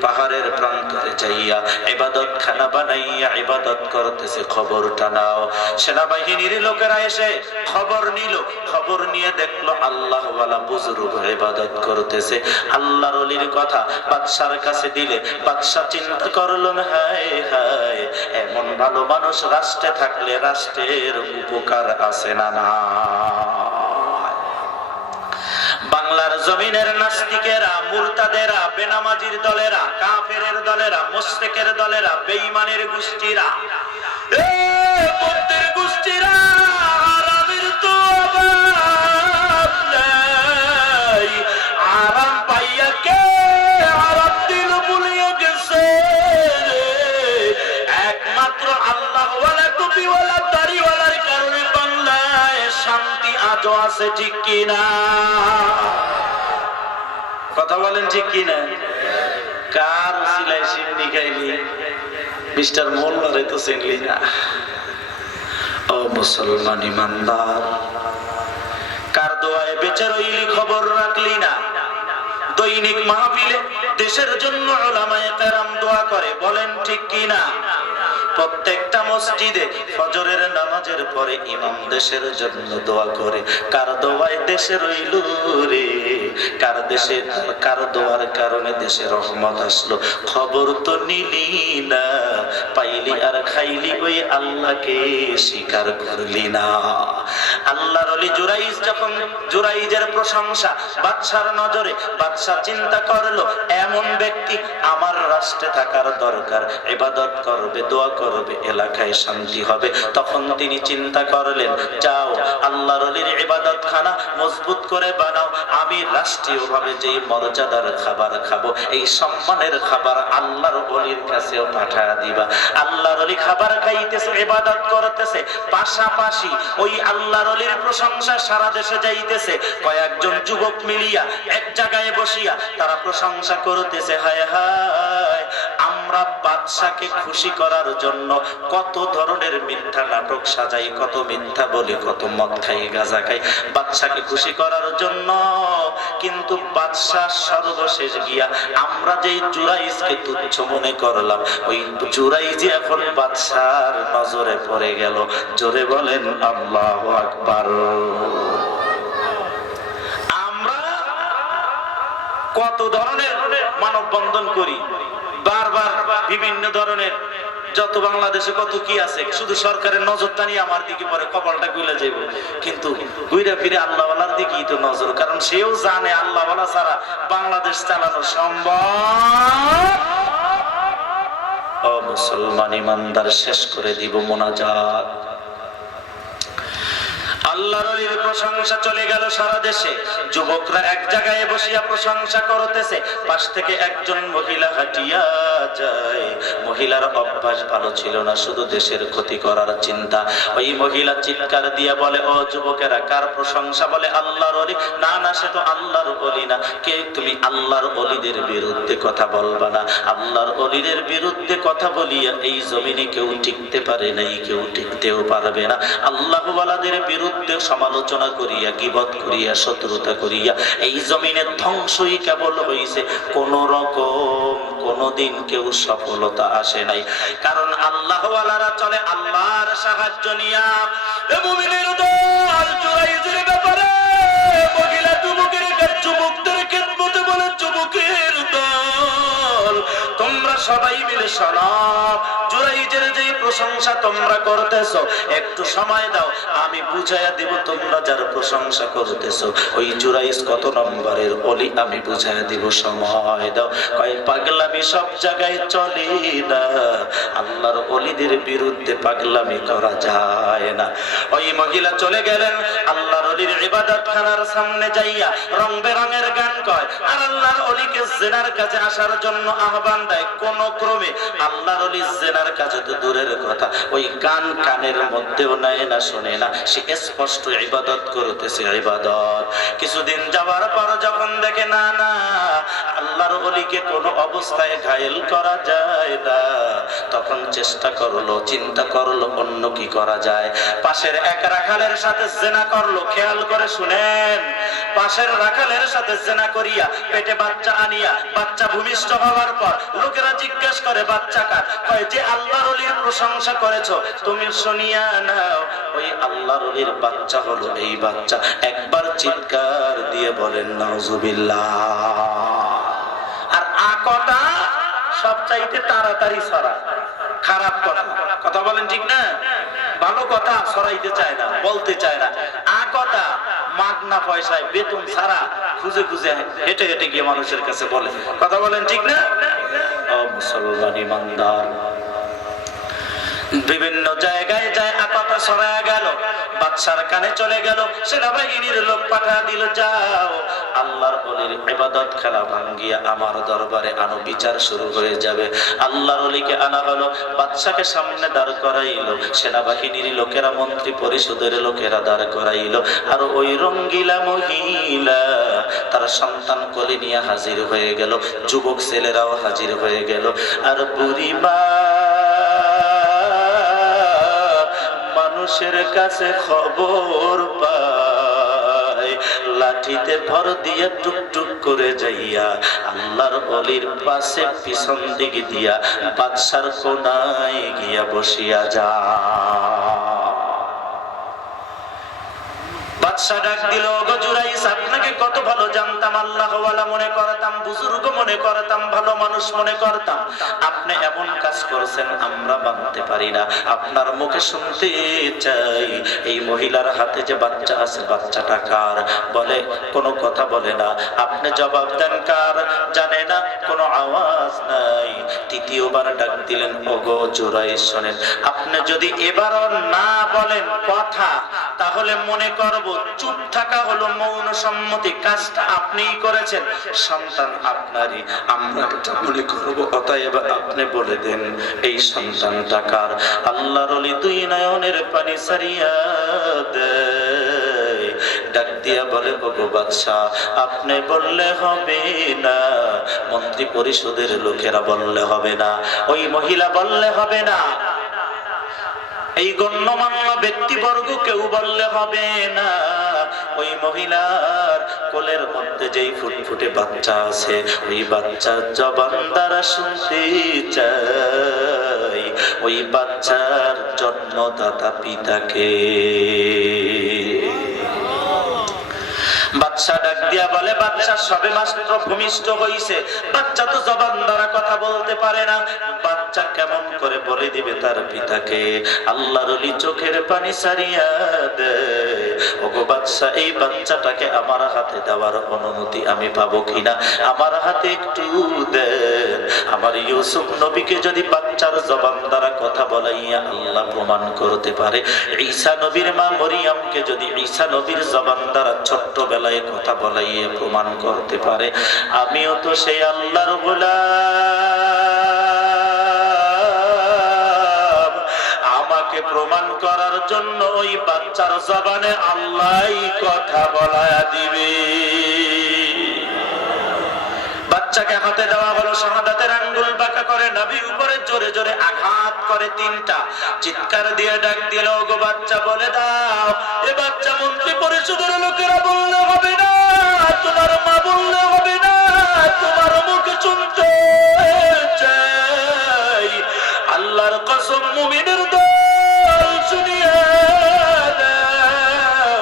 পাহাড়ের প্রান্তরে যাইয়া ইবাদত খানা বানাইয়া ইবাদত করতেছে, খবরটা নাও। সেনাবাহিনীর লোকেরা এসে খবর নিল, খবর নিয়ে দেখলো আল্লাহওয়ালা বুজুর্গ ইবাদত করতেছে। আল্লাহর ওলির কথা বাদশার কাছে দিলে বাদশা চিন্তা করলেন, হায় হায়, এমন ভালো মানুষ রাষ্ট্রে থাকলে রাষ্ট্রের উপকার আছে না? না, বাংলার জমিনের নাস্তিকেরা, মুরতাদেরা, বেনামাজির দলেরা, কাফেরের দলেরা, মুশরিকের দলেরা, বেঈমানের গোষ্ঠীরা, প্রত্যেক গোষ্ঠীরা আরামের তো অভাব নাই। আরাম পাইয়া কে আরাম দিল ভুলিয়ে গেছে? একমাত্র আল্লাহওয়ালা, টুপিওয়ালা, দাড়িওয়ালার কারণে বাংলায় শান্তি আজও আছে, ঠিক কিনা? কথা বলেন, ঠিক কিনা? কার উসিলায় সিন্নি খাইলি? মিস্টার মোল্লারে তো চিনলি না। ও মুসলমান ইমানদার, কার দোয়ায় বেঁচে রইলি খবর রাখলি না? দৈনিক মাহফিল মাহফিলে দেশের জন্য উলামায়ে কেরাম দোয়া করে, বলেন ঠিক কি না? প্রত্যেকটা মসজিদে ফজরের নামাজের পরে ইমাম দেশের জন্য দোয়া করে। কার দোয়ায় দেশে রইল রে, কার দেশে, কার দোয়ার কারণে দেশে রহমত আসলো, খবর তো নিলি না, পাইলি আর খাইলি ওই আল্লাহকে স্বীকার করলি না। আল্লাহর ওলি জুরাইজ যখন জুরাইজের প্রশংসা বাদশার নজরে, বাদশা চিন্তা করলো এমন ব্যক্তি আমার রাষ্ট্রে থাকার দরকার, ইবাদত করবে, দোয়া করবে, এলাকায় শান্তি হবে। তখন তিনি চিন্তা করলেন, যাও আল্লাহর ওলির ইবাদতখানা মজবুত করে বানাও, আমি রাষ্ট্রীয়ভাবে যেই মর্যাদার খাবার খাবো, এই সম্মানের খাবার আল্লাহর ওলির কাছেও পাঠায় দিবা। আল্লাহর ওলি খাবার খাইতেছে, ইবাদত করতেছে, পাশাপাশি ওই আল্লাহর ওলির প্রশংসা সারা দেশে যাইতেছে। কয়েকজন যুবক মিলিয়া এক জায়গায় বসিয়া তারা প্রশংসা করতেছে, হায় হায় আমরা বাদশাকে খুশি করার জন্য কত ধরনের মিথ্যা নাটক সাজাই, কত মিথ্যা বলি, কত মদ খাই, গাঁজা খাই বাদশাকে খুশি করার জন্য। কিন্তু বাদশা সর্বশেষ গিয়া আমরা যেই জুরাইজকে তুচ্ছ মনে করলাম, ওই জুরাইজ এখন বাদশার নজরে পড়ে গেল। জোরে বলেন আল্লাহু আকবার। আমরা কত ধরনের মানববন্ধন করি, বারবার বিভিন্ন ধরনের, যত বাংলাদেশে কত কি আছে, শুধু সরকারের নজরদারি আমার দিকে পরে কপালটা গুলে যাবে, কিন্তু ঘুরে ফিরে আল্লাহওয়ালার দিকেই তো নজর, কারণ সেও জানে আল্লাহওয়ালা ছাড়া বাংলাদেশ চালানো সম্ভব। ও মুসলমান ইমানদার, শেষ করে দিব মোনাজাত। আল্লাহর ওলির প্রশংসা চলে গেল সারা দেশে, যুবকরা এক জায়গায় বসিয়া প্রশংসা করতেছে, পাশ থেকে একজন মহিলা হাঁটিয়া যায়। মহিলার অভ্যাস ভালো ছিল না, শুধু দেশের ক্ষতি করার চিন্তা। ওই মহিলা চিৎকার দিয়া বলে, ও যুবকেরা, কার প্রশংসা? বলে আল্লাহর ওলি। না না, সে তো আল্লাহর ওলি না। কে তুমি? আল্লাহর ওলিদের বিরুদ্ধে কথা বলবা না। আল্লাহর ওলিদের বিরুদ্ধে কথা বলিয়া এই জমিনে কেউ টিকতে পারে নাই, কেউ টিকতেও পারবে না। আল্লাহ ওয়ালাদের বিরুদ্ধে সমালোচনা করিয়া, গীবত করিয়া, শত্রুতা করিয়া এই জমিনে ধ্বংসই কেবল হইছে, কোন রকম কোনদিন কেউ সফলতা আসে নাই। কারণ আল্লাহ ওয়ালারা চলে আল্লাহর সাহায্য নিয়া। এ মুমিনের দল, জুরাইজের ব্যাপারে মহিলা যুবকের যুবকদের খেদমতে বলে, যুবকের দল তোমরা সবাই মিলে শোনো, জুরাইজের যে প্রশংসা তোমরা করতেছো, একটু সময় দাও, আমি বুঝাইয়া দিব তোমরা যার প্রশংসা করতেছো ওই জুরাইজ কত নম্বরের ওলি, আমি বুঝাইয়া দিব, সময় দাও। কয় পাগলামি সব জায়গায় চলে না, আল্লাহর ওলিদের বিরুদ্ধে পাগলামি করা যায় না। ওই মহিলা চলে গেলেন আল্লাহর ওলির ইবাদতখানার সামনে যাইয়া রং বেরঙের গান কয়, আর আল্লাহর ওলিকে জিনার কাছে আসার জন্য আহ্বান দেয়। কোন ক্রমে আল্লাহর ওলি জিনার কাছে তো দূরের কথা, ওই গান কানের মধ্যেও নেয় না, শোনে না, সে স্পষ্ট ইবাদত করতেছে, ইবাদত। কিছুদিন যাওয়ার পর যখন দেখে না না আল্লাহর ওলিকে কোনো অবস্থায় ঘায়েল করা যায় না, তখন চেষ্টা করলো, চিন্তা করলো অন্য কি করা যায়। পাশের এক রাখালের সাথে জেনা করলো। খেয়াল করে শুনেন, পাশের রাখালের সাথে জেনা করিয়া পেটে বাচ্চা আনিয়া, বাচ্চা ভূমিষ্ঠ হওয়ার পর লোকেরা জিজ্ঞেস করে, বাচ্চা কার? কয় যে আল্লাহর ওলির প্রশংসা করেছো তুমি, শুনিয়া নাও, ওই আল্লাহর ওলির বাচ্চা হলো এই বাচ্চা। একবার চিৎকার দিয়ে বলেন নাউজুবিল্লাহ। আর আকটা সবচাইতে তাড়াতাড়ি ছড়া, খারাপ কথা, কথা বলেন ঠিক না? ভালো কথা ছড়াইতে চায় না, বলতে চায় না। আকটা মাগনা পয়সায় বেতন ছাড়া খুঁজে খুঁজে হেঁটে হেঁটে গিয়ে মানুষের কাছে বলে, কথা বলেন ঠিক না? ও মুসলমান ইমানদার, বিভিন্ন জায়গায় যায় আকটা ছড়ায় গেল, বাদশার কানে চলে গেল, সেনাবাহিনীর লোক পাঠা দিল, যাও আল্লাহর ওলির ইবাদত খেলা ভাঙ্গিয়া আমার দরবারে আনো, বিচার শুরু হয়ে যাবে। আল্লাহর ওলিকে আনা হলো, বাদশাকে সামনে দাঁড় করাইলো, সেনাবাহিনীর লোকেরা, মন্ত্রী পরিষদের লোকেরা দাঁড় করাইলো, আর ওই রঙ্গিলা মহিলা তার সন্তান কোলে নিয়ে হাজির হয়ে গেল, যুবক ছেলেরাও হাজির হয়ে গেল। আর বুড়িমা মানুষের কাছে খবর পায়, লাঠিতে ভর দিয়ে টুকটুক করে যাইয়া আল্লাহর অলির পাশে পিছন দিকে দিয়া বাদশার কোনায় গিয়া বসিয়া যা। বাদশা ডাক দিল, ওগো জুরাইস, আপনাকে কত ভালো জানতাম, আল্লাহ ওয়ালা মনে করতাম, বুজুর্গ মনে করতাম, ভালো মানুষ মনে করতাম। আপনি এমন কাজ করেছেন আমরা মানতে পারি না। আপনার মুখে শুনতে চাই, এই মহিলার হাতে যে বাচ্চা আছে বাচ্চাটা কার? বলে কোনো কথা বলে না। আপনি জবাব দেন কার? জানে না, কোনো আওয়াজ নাই। তৃতীয়বার ডাক দিলেন, ওগো জুরাইস শোনেন, আপনি যদি এবারও না বলেন কথা, তাহলে মনে করব চুপ থাকা হলো মৌন সম্মতি, কাজটা আপনিই করেছেন, সন্তান আপনারই, আমরা এটা মনে করব। অতএব আপনি বলে দেন এই সন্তানটা কার? আল্লাহর ওলি দুই নয়নের পানি সারিয়া দেয়, ডাক দিয়া বলে, ওগো বাদশা, আপনি বললে হবে না, মন্ত্রী পরিষদের লোকেরা বললে হবে না, ওই মহিলা বললে হবে না, এই গণ্যমান্য ব্যক্তিবর্গ কেউ বললে হবে না। ওই মহিলার কোলের মধ্যে যেই ফুটফুটে বাচ্চা আছে, ওই বাচ্চার জবান দ্বারা শুনতে চাই ওই বাচ্চার জন্মদাতা পিতাকে। বাদশা ডাক দিয়া বলে, বাচ্চা সবে মাত্র ভূমিষ্ঠ হইছে, বাচ্চা তো জবান দ্বারা কথা বলতে পারে না, বাচ্চা কেমন করে বলে দিবে তার পিতাকে? আল্লাহর ওলি চোখের পানি সারিয়া দেয়, ওগো বাদশা, এই বাচ্চাটাকে আমার হাতে দেওয়ার অনুমতি আমি পাবো কিনা? আমার হাতে একটু দেন। আমার ইউসুফ নবীকে যদি বাচ্চার জবান দ্বারা কথা বলাইয়া আল্লাহ প্রমাণ করতে পারে, ঈসা নবীর মা মরিয়মকে যদি ঈসা নবীর জবান দ্বারা ছোট্ট বেলায় কথা বলাইয়া প্রমাণ করতে পারে, আমিও তো সেই আল্লাহর গোলাম। আমাকে প্রমাণ করার জন্য ওই বাচ্চার জবানে আল্লাহই কথা বলায়া দিবে। বাচ্চাকে হাতে দেওয়া হলো, শাহাদাতের আঙ্গুল বাঁকা করে নাভির উপরে জোরে জোরে আঘাত করে তিনটা, চিৎকার দিয়ে ডাক দিল, ওগো বাচ্চা বলে দাও। এ বাচ্চা মন্ত্রী পরিষদের লোকেরা বললে হবে না, তোমার মা বললে হবে না, তোমার মুখে শুনতে চাই। আল্লাহর কসম, মুমিনের দল শুনিয়ে দাও,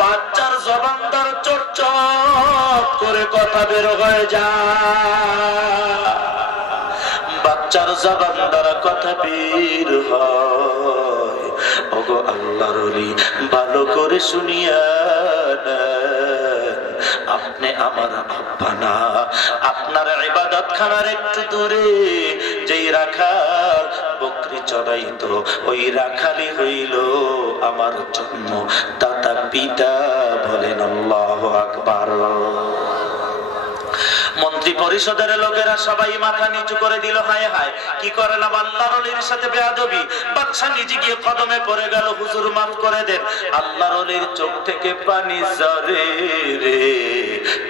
বাচ্চার জবান দ্বার চটচট করে কথা বের হয়ে যায়, বাচ্চার জবান দ্বারা কথা বের হয়। ওগো আল্লাহর ওলি, ভালো করে শুনিয়া আপনি আমার আব্বা না, আপনার ইবাদত খানার একটু দূরে যেই রাখাল বকরি চড়াইতো, ওই রাখালি হইল আমার জন্ম দাতা পিতা। বলেন আল্লাহু আকবার। মন্ত্রী পরিষদের লোকেরা সবাই মাথা নিচু করে দিল, হায় হায়, কি করলাম আল্লাহর ওলির সাথে বেয়াদবি। বাদশা নিজে গিয়ে কদমে পড়ে গেল, হুজুর মাফ করে দেন। আল্লাহর ওলির চোখ থেকে পানি ঝরে রে,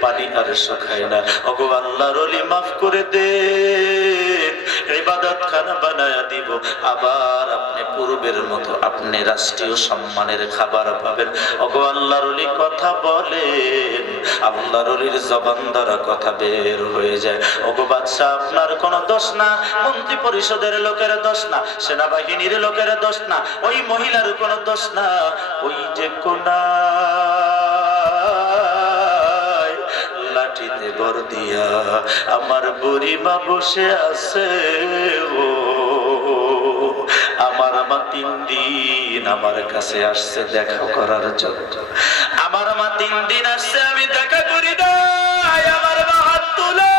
পানি আর শুকায় না। ওগো আল্লাহর ওলি, মাফ করে দেন, ইবাদত খানা বানায়া দিব, আবার আপনি পূর্বের মতো আপনি রাষ্ট্রীয় সম্মানের খাবার পাবেন। ওগো আল্লাহর ওলি, কথা বলেন। আল্লাহর ওলির জবান দ্বারা কথা বের হয়ে যায়। ওগো বাদশা, আপনার কোনো দোষ না, মন্ত্রী পরিষদের লোকের দোষ না, সেনাবাহিনীর লোকের দোষ না, ওই মহিলার কোনো দোষ না। ওই যে কোনা লাঠিতে ভর দিয়া আমার বুড়িমা বসে আছে, ও আমার মা 3 দিন আমার কাছে আসছে দেখা করার জন্য। আমার মা 3 দিন আসছে, আমি দেখা করি না। আমার মা হাত তুলে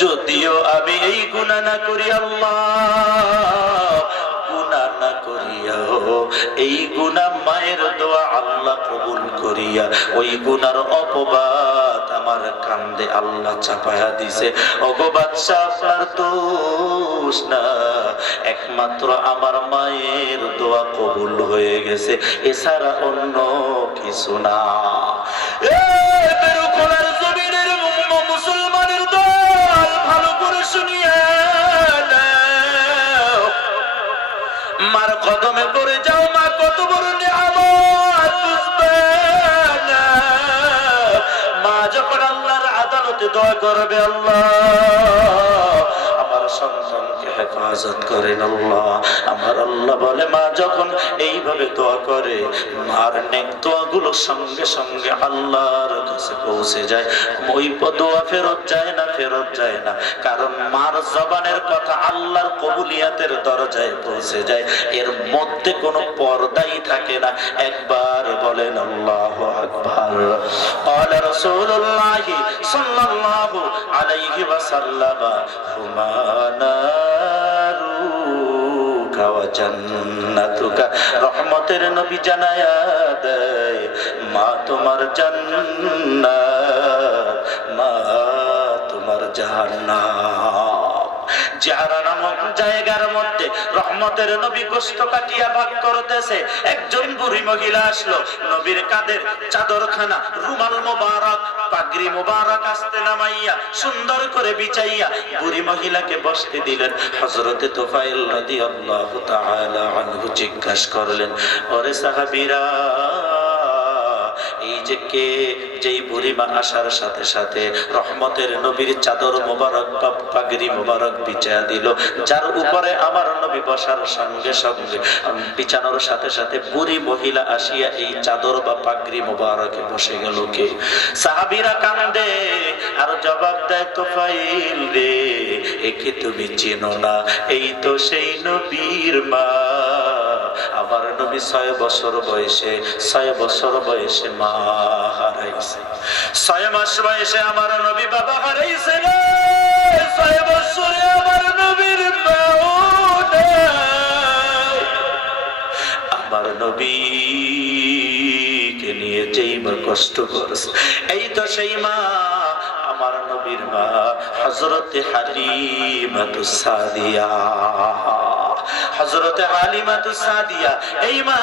যদিও আমি এই গুনাহ না করি, আল্লাহ গুনাহ না করিয়াও এই গুনাহ মায়ের দোয়া আল্লাহ কবুল করিয়া ওই গুনার অপবাদ আমার কান্দে আল্লাহ চাপায়া দিছে। ওগো বাদশা, আপনার দোষ না, একমাত্র আমার মায়ের দোয়া কবুল হয়ে গেছে, এছাড়া অন্য কিছু না। মুসলমানের দল, ভালো করে শুনিয়া মার কদমে পড়ে যাও, মা কত বড় নিয়ামত বুঝবে না। মা যখন আল্লাহর আদালতে দোয়া করবে, আল্লাহ আমার সন্তানকে হেফাজত করেন আল্লাহ, আমার আল্লাহ বলে মা যখন এইভাবে দোয়া করে, মার নেক দোয়াগুলো সঙ্গে সঙ্গে আল্লাহর কাছে পৌঁছে যায়। ওই দোয়া ফেরত যায় না, ফেরত যায় না, কারণ মার জবানের কথা আল্লাহর কবুলিয়াতের দরজায় পৌঁছে যায়। এর মধ্যে কোনো পর্দাই থাকে না। একবার বলেন আল্লাহু আকবার। ক্বালা রাসূলুল্লাহ সাল্লাল্লাহু আলাইহি ওয়াসাল্লাম, হুমা নারুকা ওয়া জান্নাতুকা। রহমতের নবী জানায়া দেয়, মা তোমার জান্নাত, মা তোমার জাহান্নাম। যারা নামক জায়গার মধ্যে রহমতের নবী গোশত কাটিয়া ভাগ করতেছে, একজন বুড়ি মহিলা আসলো, নবীর কাঁধের চাদরখানা, রুমাল মোবারক, পাগড়ি মোবারক আস্তে নামাইয়া সুন্দর করে বিছাইয়া বুড়ি মহিলাকে বসতে দিলেন। হযরতে তুফাইল রাদিয়াল্লাহু তাআলা আনহু জিজ্ঞাসা করলেন, ওরে সাহাবীরা, এই যে কে, যেই বুড়িমা আসার সাথে সাথে রহমতের নবীর চাদর মোবারক, পাগড়ি মোবারক বিছায়া দিল, যার উপরে আমার নবী বসার সঙ্গে সঙ্গে বিছানোর সাথে সাথে বুড়ি মহিলা আসিয়া এই চাদর বা পাগড়ি মোবারকে বসে গেল কে? সাহাবীরা কান্দে আর জবাব দেয়, তুফাইল রে, একে তুমি চেনো না, এই তো সেই নবীর মা। আমার নবী 6 বছর বয়সে, 6 বছর বয়সে মা হারাইছে, 6 মাস বয়সে আমার নবী বাবা হারাইছে। 6 বছরে আমার নবীর মাও নাই। আমার নবীকে নিয়ে যেই মা কষ্ট করছে, এই তো সেই মা, আমার নবীর মা হযরতে হালিমাতুস সাদিয়া। হযরতে হালিমাতুস সাদিয়া, এই মা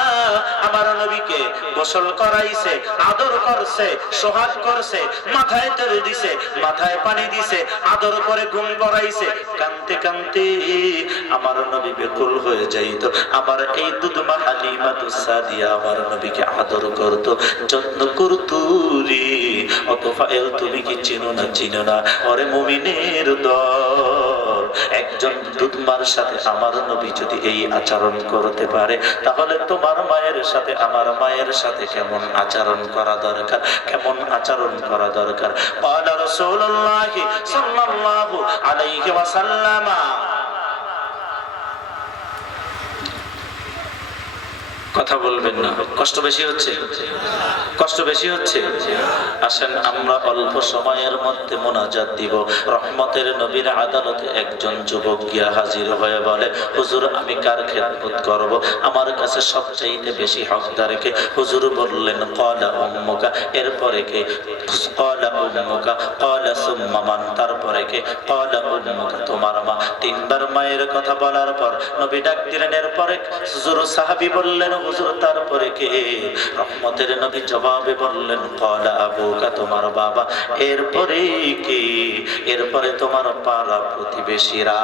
আমার নবীকে গোসল করাইছে, আদর করছে, সোহাগ করছে, মাথায় তেল দিছে, মাথায় পানি দিছে, আদর করে ঘুম পড়াইছে। কাঁদতে কাঁদতে আমার নবী বেকুল হয়ে যাইতো। আমার এই দুধমা হালিমাতুস সাদিয়া আমার নবীকে আদর করত, যত্ন করত রে। অতঃফাইল তুমি কি চিনো না, চিনো না? ওরে মুমিনের দল, একজন দুধমার সাথে আমার নবী যদি এই আচরণ করতে পারে, তাহলে তোমার মায়ের সাথে আমার মায়ের সাথে কেমন আচরণ করা দরকার, কেমন আচরণ করা দরকার। ক্বালা রাসূলুল্লাহ সাল্লাল্লাহু আলাইহি ওয়াসাল্লাম, কথা বলবেন না, কষ্ট বেশি হচ্ছে, কষ্ট বেশি হচ্ছে। আসেন আমরা অল্প সময়ের মধ্যে মোনাজাত দিব। রহমতের নবীর আদালতে একজন যুবক গিয়া হাজির হয়ে বলে, হুজুর আমি কার খেদমত করব, আমার কাছে সবচাইতে বেশি হকদার কে? হুজুর বললেন, ক্বালা উম্মুকা। এরপরে কে? ক্বালা উম্মুকা। ক্বালা সুম্মা মান। তারপরে কে? ক্বালা উম্মুকা, তোমার মা। 3 বার মায়ের কথা বলার পর নবী ডাক দিলেন, এরপরে হুজুর? সাহাবী বললেন, হুজুর তারপরে কে? রহমতের নবী জবাবে বললেন, ক্বালা আবুকা, তোমার বাবা। এরপরে কে? এরপরে তোমার পাড়া প্রতিবেশীরা।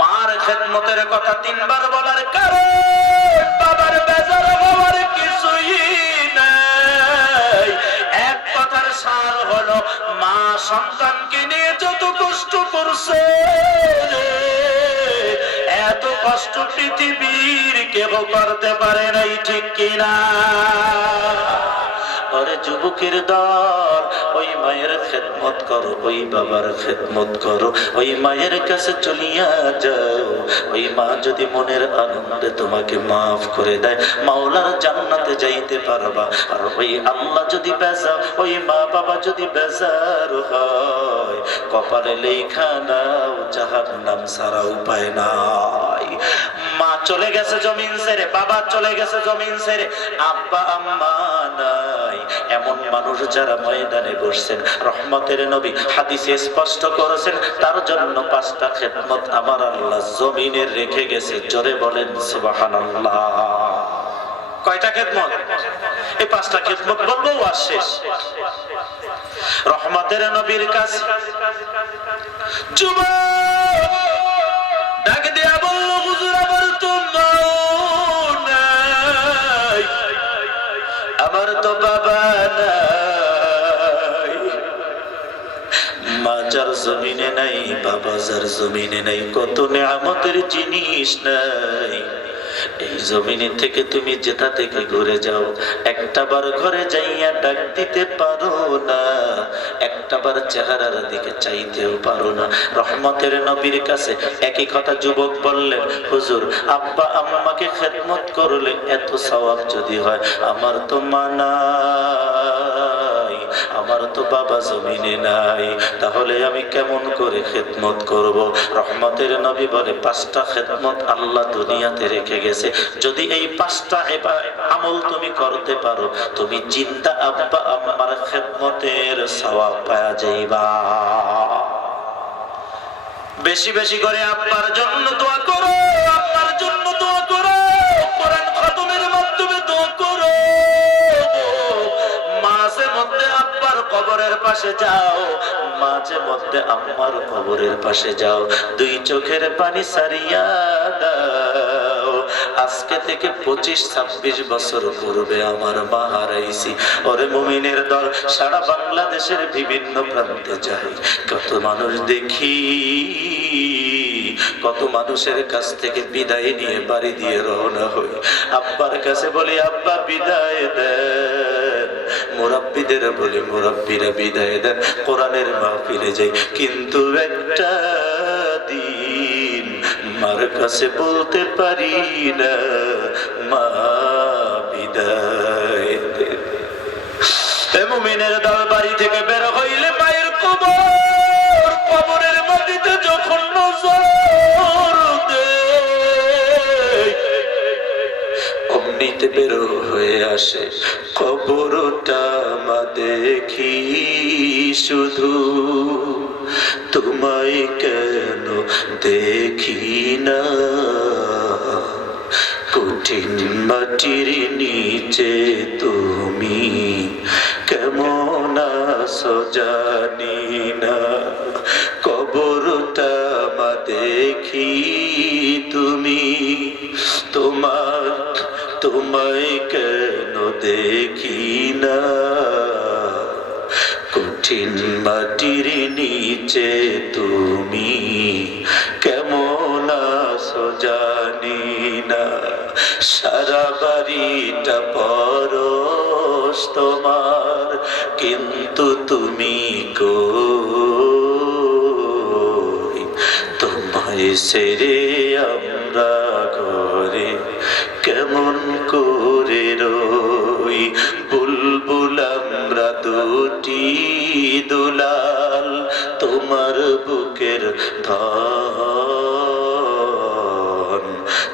মার খেদমতের কথা 3 বার বলার কারণ বাবার বেজার হওয়ার কিছুই নাই। এক কথার সার হলো, মা সন্তানকে নিয়ে যত কষ্ট করছে, এত কষ্ট পৃথিবীর কেউ করতে পারে নাই, ঠিক কিনা? ওরে যুবকের দল, ওই মায়ের খেদমত করো, ওই বাবার খেদমত করো, ওই মায়ের কাছে চলিয়া যাও। ওই মা যদি মনের আনন্দে তোমাকে মাফ করে দেয়, মাওলার জান্নাতে যাইতে পারবা। আর ওই আল্লাহ যদি বেজার, ওই মা বাবা যদি বেজার হয়, কপালে লেখা নাও জাহান্নাম ছাড়া উপায় নাই। মা চলে গেছে জমিন ছেড়ে, বাবা চলে গেছে জমিন ছেড়ে, আব্বা আম্মা নাই, এমন মানুষ যারা ময়দানে বসছেন, রহমতের নবী হাদিসে স্পষ্ট করেছেন, তার জন্য 5টা খেদমত আমার আল্লাহ জমিনে রেখে গেছে। জোরে বলেন সুবহানাল্লাহ। কয়টা খেদমত? এই 5টা খেদমত বলবো আর শেষ। রহমতের নবীর কাছে যুবক ডাক দেয়া বলল, হুজুর আমার তো মা আমার তো বাবা নাই, মা যার জমিনে নাই, বাবা যার জমিনে নাই, কত নেয়ামতের জিনিস নাই। এই জমিনে থেকে তুমি যেটা থেকে ঘুরে যাও, একটা বার ঘরে যাইয়া ডাক দিতে পারো না, একটা বার চেহারার দিকে চাইতেও পারো না। রহমতের নবীর কাছে একই কথা যুবক বললেন, হুজুর আব্বা আম্মাকে খেদমত করলে এত সওয়াব যদি হয়, আমার তো মা নাই, আমার তো বাবা জমিনে নাই, তাহলে আমি কেমন করে খেদমত করব? রহমতের নবী বলে, 5টা খেদমত আল্লাহ দুনিয়াতে রেখে গেছে, যদি এই 5টা আমল তুমি করতে পারো, তুমি জিন্দা আব্বা আম্মার খেদমতের সওয়াব পাওয়া যাইবা। বেশি বেশি করে আব্বার জন্য দোয়া করো, আব্বার জন্য দোয়া করো, কোরআন খতমের মাধ্যমে দোয়া করো। মাঝে মধ্যে আব্বার কবরের পাশে যাও, মাঝে মধ্যে আম্মার কবরের পাশে যাও, 2 চোখের পানি সারিয়া দাও। আজকে থেকে 25-26 বছর পূর্বে আমার মা হারাইছি। ওরে মুমিনের দল, সারা বাংলাদেশের বিভিন্ন প্রান্তে যাই, কত মানুষ দেখি, কত মানুষের কাছ থেকে বিদায় নিয়ে বাড়ি দিয়ে রওনা হই। আব্বার কাছে বলি, আব্বা বিদায় দেন, মুরাব্বিদের বলি, মুরাব্বিরা বিদায় দেন, কোরআনের মাহফিলে যাই, কিন্তু একটা দিন মার কাছে বলতে পারি না, মা বিদায় দেন। মুমিনের দল, বাড়ি থেকে বের হইলে মায়ের কবর, কবরের মাটিতে যখন নজর দেয়, অমনিতে বের হয়ে আসে কবরটা মা দেখি শুধু, তোমায় কেন দেখি না, কঠিন মাটির নিচে তুমি কেমন আছো জানি না, কবরটা মা দেখি তুমি, তোমায় কেন দেখি না, কঠিন মাটির নিচে তুমি কেমন আছো জানি না, সারা বাড়িটা পরশ তোমার, কিন্তু তুমি কই, তোমায় ছেড়ে আমরা ঘরে কেমন করে রই, বুলবুল আমরা দুটি দুলাল, তোমার বুকের ধন,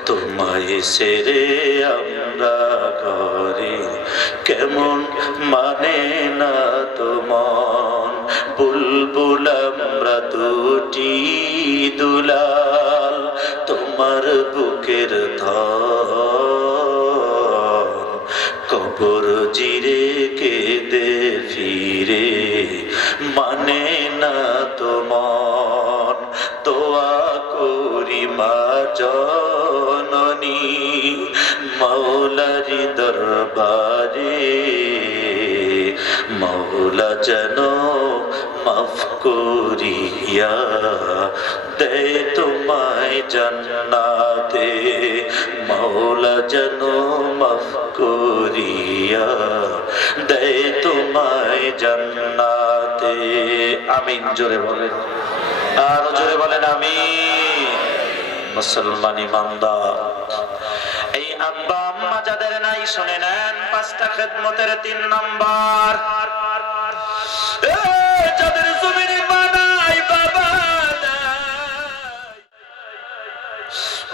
তোমায় ছেড়ে আমরা ঘরে কেমন মানে না তোমার, বুলবুল আমরা দুটি দুলাল, তোমার বুকের ধন, কবর জিরে কেঁদে ফিরে মানে না তোমার, দোয়া করি মা জননী মাওলারি দরবারে, মাওলা যেন মাফ করিয়া দে তোমায় জান্নাতে, মাওলা যেন মাফ করিয়া দে তোমায় জান্নাতে। আমিন জোরে বলেন, আর জোরে বলেন আমিন। মুসলমান ইমানদার, এই আব্বা আম্মা যাদের নাই, শুনে নেন 5টা খেদমতের 3 নাম্বার, যাদের জমিনে মা নাই, বাবা নাই,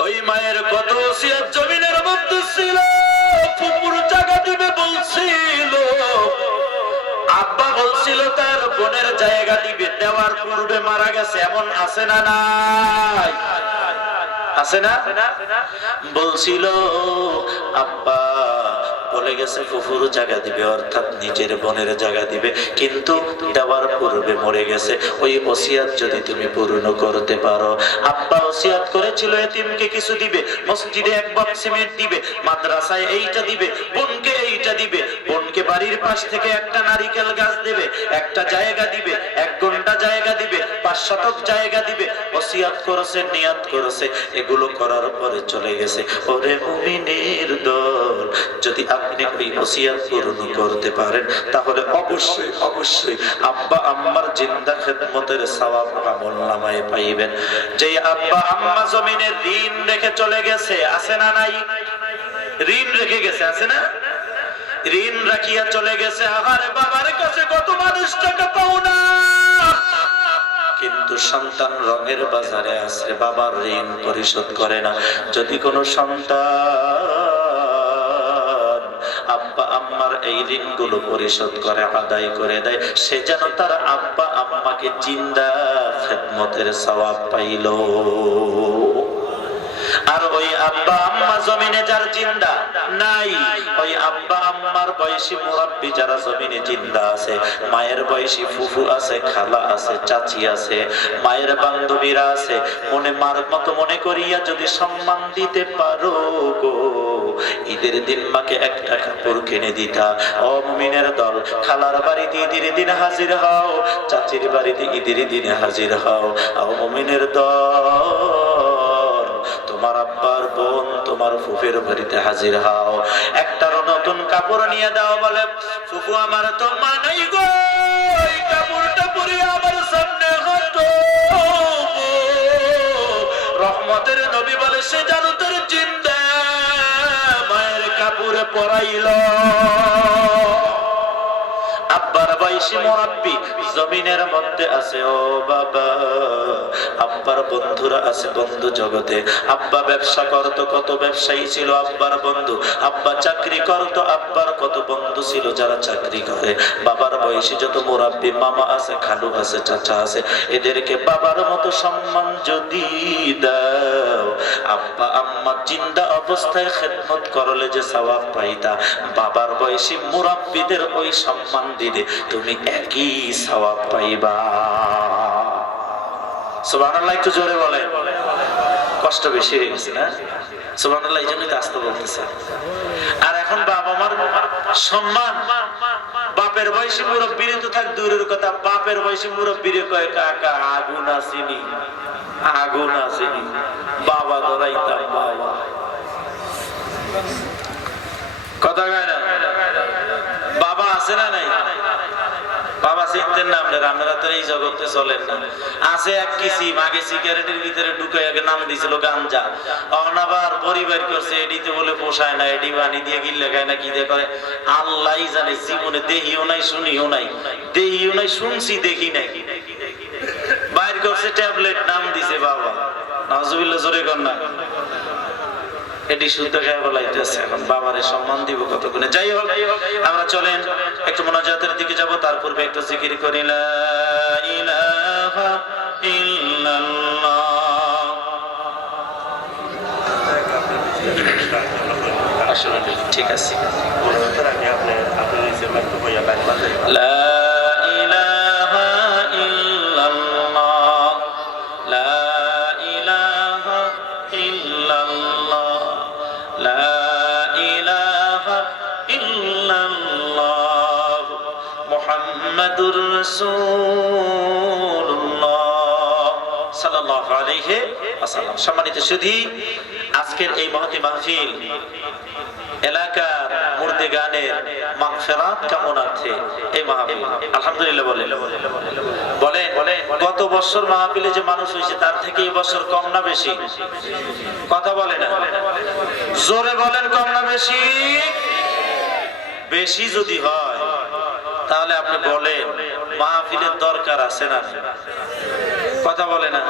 ওই মায়ের কত ওসিয়ত জমিনের মধ্যে ছিল, ফুপুর জায়গা দিবে বলছিল, আব্বা বলছিল তার বোনের জায়গা দিবে, দেওয়ার পূর্বে মারা গেছে, এমন আছে না নাই? আছে না? বলছিল আব্বা বলে গেছে ফুফুর জায়গা দিবে, অর্থাৎ নিজের বোনের জায়গা দিবে, কিন্তু দেওয়ার পূর্বে মরে গেছে, ওই ওসিয়াত যদি তুমি পূর্ণ করতে পারো। আব্বা ওসিয়াত করেছিল এতিমকে কিছু দিবে, মসজিদে 1 বক্স সিমেন্ট দিবে, মাদ্রাসায় এইটা দিবে, বোনকে এইটা দিবে, বোনকে বাড়ির পাশ থেকে একটা নারিকেল গাছ দিবে, একটা জায়গা দিবে, 1 ঘন্টা জায়গা দিবে, 5 শতক জায়গা দিবে, ওসিয়ত করেছে, নিয়ত করেছে, এগুলো করার পরে চলে গেছে। ওরে মুমিনের দল, যদি আপনি ওই ওসিয়ত পূরণ করতে পারেন তাহলে অবশ্যই অবশ্যই আব্বা আম্মার জিন্দা খেদমতের সওয়াব আমলনামায় পাইবেন। যেই আব্বা আম্মা জমিনে ঋণ রেখে চলে গেছে, আছে না নাই? ঋণ রেখে গেছে, আছে না? ঋণ রাখিয়া চলে গেছে, আহারে বাবার কাছে কত মানুষ টাকা পাও না, কিন্তু সন্তান রঙের বাজারে আছে, বাবার ঋণ পরিশোধ করে না। যদি কোনো সন্তান আব্বা আম্মার এই ঋণগুলো পরিশোধ করে, আদায় করে দেয়, সে যেন তার আব্বা আম্মাকে জিন্দা খেদমতের সওয়াব পাইল। আর ওই আব্বা আম্মা জমিনে যার জিন্দা নাই, ওই আব্বা আম্মার বয়সী মুরাব্বি যারা জমিনে জিন্দা আছে, মায়ের বয়সী ফুফু আছে, খালা আছে, চাচি আছে, মায়ের বান্ধবীরা আছে, মনে মার মতো মনে করিয়া যদি সম্মান দিতে পারো গো, ঈদের দিন মাকে একটা কাপড় কিনে দিতা। ও মুমিনের দল, খালার বাড়িতে ঈদের দিন হাজির হও, চাচির বাড়িতে ঈদের দিনে হাজির হও। ও মুমিনের দল, তোমার আব্বার বোন, তোমার ফুফের বাড়িতে হাজির হও, একটা নতুন কাপড় নিয়ে দাও। বলে ফুফু আমার তো মা নাই গো, এই কাপড়টা পরে আমার সামনে হাঁটো। রহমতের নবী বলে সে জানো তোর জিন্দা মায়ের কাপড়ে পরাইল। আব্বার বয়সী মুরাব্বি জমিনের মধ্যে আছে, ও বাবা আব্বার বন্ধুরা আছে বন্ধু জগতে। আব্বা ব্যবসা করতো, কত ব্যবসায়ী ছিল আব্বার বন্ধু। আব্বা চাকরি করতো, আব্বার কত বন্ধু ছিল যারা চাকরি করে। বাবার বয়সী যত মুরাব্বি মামা আছে, খালু আছে, চাচা আছে, এদেরকে বাবার মতো সম্মান যদি দাও, আব্বা আম্মা জিন্দা অবস্থায় খেদমত করলে যে সওয়াব পাইতা, বাবার বয়সী মুরাব্বিদের ওই সম্মান দিলে তুমি একই সওয়াব পাইবা। সুবহানাল্লাহ, একটু জোরে বলে, কষ্ট বেশি হয়ে গেছে না? সুবহানাল্লাহ, এই জন্যই তো আসতে বলতেছে। আর এখন বাবা মার সম্মান, বাপের বয়সী মুরব্বিরে তো থাক দূরের কথা, বাপের বয়সী মুরব্বিরে কয় কাকা আগুন আসেনি, আগুন আসেনি, বাবা ধরাইতাম বাবা, কথা কয় না? বাবা আছে না নাই? বাবা চিনতেন না আপনারা? আপনারা তো এই জগতে চলেন না। আছে এক কিসিম, আগে সিগারেটের ভিতরে ঢুকে আগে নাম দিয়েছিল গাঞ্জা, অনাবার পরিবার করছে, এডিতে বলে পোষায় না, এডি বানি দিয়ে গিল্লে খায় না, কি দিয়ে করে আল্লাহ জানে। জীবনে দেখিও নাই, শুনিও নাই, দেখিও নাই, শুনছি দেখি নাই, বাইর করছে ট্যাবলেট, নাম দিছে বাবা। নাউজুবিল্লাহ, জোরে কর না। এটি শুদ্ধ খেয়ে বলাইতেছে, এখন বাবারে সম্মান দিব কতক্ষণে। যাই হোক, আমরা চলেন একটু মোনাজাতের দিকে যাব, তার পূর্বে একটু জিকির করি, লা ইলাহা ইল্লাল্লাহ। আসলে ঠিক আছে, লা ইলাহা ইল্লাল্লাহ, লা ইলাহা ইল্লাল্লাহ, লা ইলাহা ইল্লাল্লাহ, মুহাম্মাদুর রাসূলুল্লাহ সাল্লাল্লাহু আলাইহি ওয়াসাল্লাম। সম্মানিত সুধী, আজকের এই মহতি মাহফিল এলাকার মুর্দে গানের মাগফিরাত কামনার্থে এই মাহফিল। আলহামদুলিল্লাহ বলেন, গত বছর মাহফিলে যে মানুষ হয়েছে তার থেকে এই বছর কম না বেশি? কথা বলে না, জোরে বলেন, কম না বেশি? বেশি যদি হয় তাহলে আপনি বলেন মাহফিলের দরকার আছে না? কথা বলে না।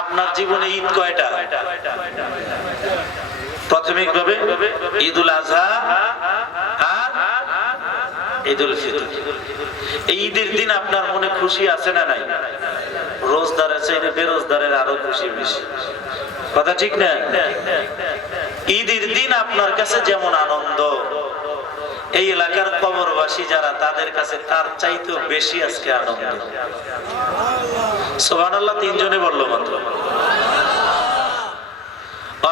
আপনার জীবনে ঈদ কয়টা? প্রাথমিক ভাবে ঈদুল আজহা আর ঈদুল ফিতর। এই ঈদের দিন আপনার মনে খুশি আছে না নাই? রোজদারের চাইতে বেরোজদারের আরো খুশি বেশি, কথা ঠিক না? ঈদের দিন আপনার কাছে যেমন আনন্দ, এই এলাকার কবরবাসী যারা, তাদের কাছে তার চাইতেও বেশি আজকে আনন্দ। সুবহানাল্লাহ, 3 জনে বললো মাত্র।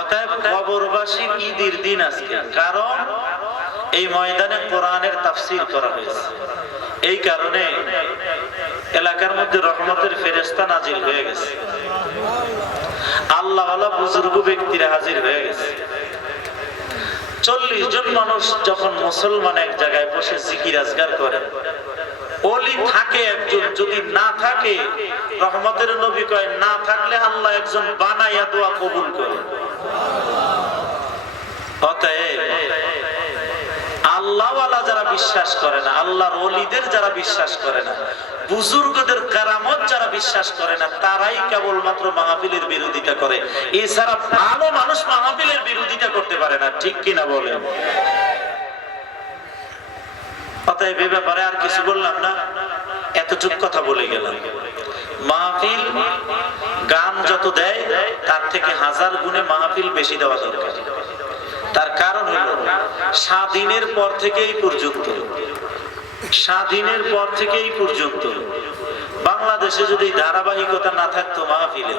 অতএব কবরবাসীর ঈদের দিন আজকে, কারণ এই ময়দানে কোরআনের তাফসীর করা হয়েছে। এই কারণে এলাকার মধ্যে রহমতের ফেরেশতা নাজিল হয়ে গেছে, আল্লাহ ওয়ালা বুজুর্গ ব্যক্তিরা হাজির হয়ে গেছে। 40 জন মানুষ যখন মুসলমান এক জায়গায় বসে জিকির আজগার করে, ওলি থাকে একজন, যদি না থাকে রহমতের নবী কয় না থাকলে আল্লাহ একজন বানাইয়া দোয়া কবুল করে। অতএব আল্লাহওয়ালা যারা বিশ্বাস করে না, আল্লাহর ওলিদের যারা বিশ্বাস করে না, বুজুর্গদের কারামত যারা বিশ্বাস করে না, তারাই কেবলমাত্র মাহফিলের বিরোধিতা করে। এছাড়া ভালো মানুষ মাহফিলের বিরোধিতা করতে পারে না, ঠিক কিনা বলেন? অতএব এ ব্যাপারে আর কিছু বললাম না, এতটুকু কথা বলে গেলাম। মাহফিল গান যত দেয় তার থেকে 1000 গুণে মাহফিল বেশি দেওয়া দরকার। তার কারণ হলো স্বাধীনের পর থেকেই পর্যন্ত বাংলাদেশে যদি ধারাবাহিকতা না থাকতো মাহফিলে,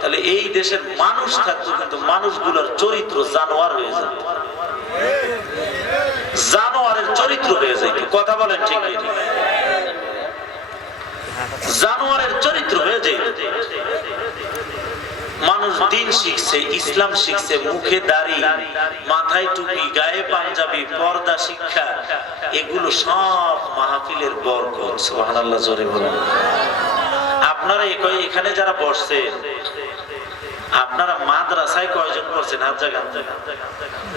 তাহলে এই দেশের মানুষ থাকতো, কিন্তু মানুষগুলোর চরিত্র জানোয়ার হয়ে যেত, জানোয়ারের চরিত্র হয়ে যেত। কথা বলেন ঠিক ঠিক? জানোয়ারের চরিত্র হয়ে যেত। মানুষ দিন শিখছে, ইসলাম শিখছে, মুখে দাড়ি, মাথায় টুপি, গায়ে পাঞ্জাবি, পর্দা শিক্ষা, এগুলো সব মাহফিলের বরকত। সুবহানাল্লাহ, জোরে বলেন। আপনারা এখানে যারা বসছেন, আপনারা মাদ্রাসায় কয়জন পড়ছেন? হাত জাগান।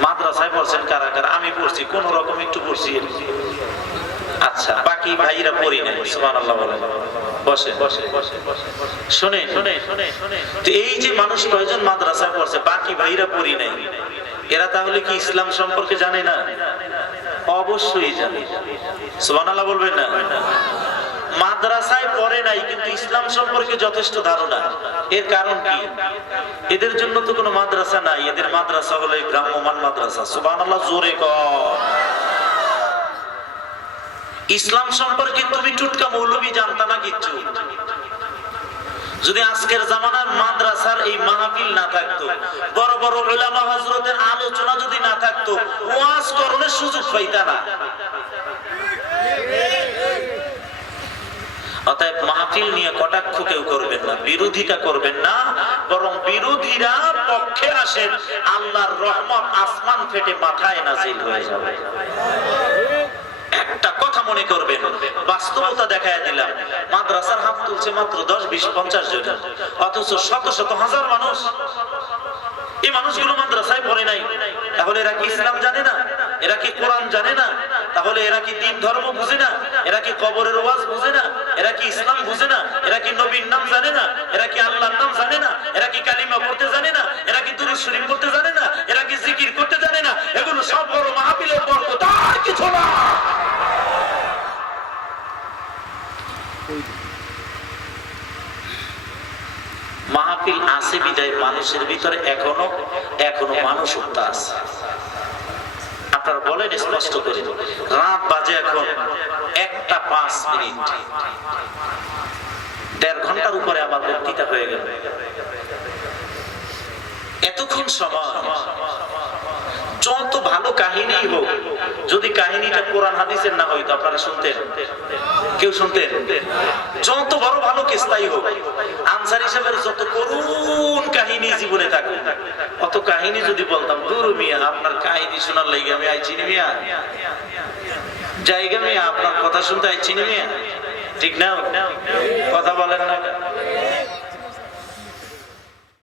মাদ্রাসায় পড়ছেন কারা কারা? আমি পড়ছি, কোন রকম একটু পড়ছি। আচ্ছা, বাকি ভাইরা পড়ি নাই। সুবহানাল্লাহ বলেন। বসে শুনে এই যে মানুষ কয়জন মাদ্রাসায় পড়ছে, বাকি ভাইরা পড়ি নাই, এরা তাহলে কি ইসলাম সম্পর্কে জানে না? অবশ্যই জানে। সুবহানাল্লাহ বলবেন না? মাদ্রাসায় পড়ে নাই কিন্তু ইসলাম সম্পর্কে যথেষ্ট ধারণা। এর কারণ কি? এদের জন্য তো কোনো মাদ্রাসা নাই, এদের মাদ্রাসা হলো ভ্রাম্যমাণ মাদ্রাসা। সুবহানাল্লাহ, জোরে কর। ইসলাম সম্পর্কে তুমি টুটকা মৌলবী জানতা না কিচ্ছু। যদি আজকের জামানার মাদ্রাসার এই মাহফিল না থাকতো, বড় বড় উলামা হযরতের আলোচনা যদি না থাকতো, ওয়াজ করার সুযোগ পাইতা না। অতএব মাহফিল নিয়ে কটাক্ষ কেউ করবেন না, বিরোধিতা করবেন না, বরং বিরোধীরা পক্ষে আসেন, আল্লাহর রহমত আসমান ফেটে মাথায় নাজিল হয়ে যাবে। একটা কথা মনে করবেন, বাস্তবতা দেখায় দিলাম। মাদ্রাসার হাত তুলছে মাত্র 10, 20, 50 জন, অথচ শত শত হাজার মানুষ। এই মানুষগুলো মাদ্রাসায় পড়ে নাই, তাহলে এরা কি ইসলাম জানে না? এরা কি কোরআন জানে না? তাহলে এরা কি দ্বীন ধর্ম বুঝে না? এরা কি কবরের ওয়াজ বুঝে না? এরা কি ইসলাম বুঝে না? এরা কি নবীর নাম জানে না? এরা কি আল্লাহর নাম জানে না? এরা কি কালিমা পড়তে জানে না? এরা কি দুরূদ শরীফ পড়তে জানে না? এরা কি জিকির করতে জানে না? এগুলো সব বড় মাহফিলের বরকত, আর কিছু না। মাহফিল আছে বিদায় মানুষের ভিতরে এখনো মানুষত্ব আছে। আপনারা বলেন স্পষ্ট করে, রাত বাজে এখন 1:05, 1.5 ঘন্টার উপরে আমার বক্তৃতা হয়ে গেল। এতক্ষণ সময় যত ভালো কাহিনী হোক, যদি কাহিনীটা কোরআন হাদিসের না হইতো, আপনারা শুনতেন? কেউ শুনতেন? যত বড় ভালো কিস্তাই হোক, আনসার হিসেবে যত করুণ কাহিনী জীবনে থাকে, অত কাহিনী যদি বলতাম, দূর মিয়া, আপনার কাহিনী শোনার লাগে আমি আইছি না মিয়া, জায়গা মিয়া, আপনার কথা শুনতে আইছি না মিয়া, ঠিক না? কথা বলেন না?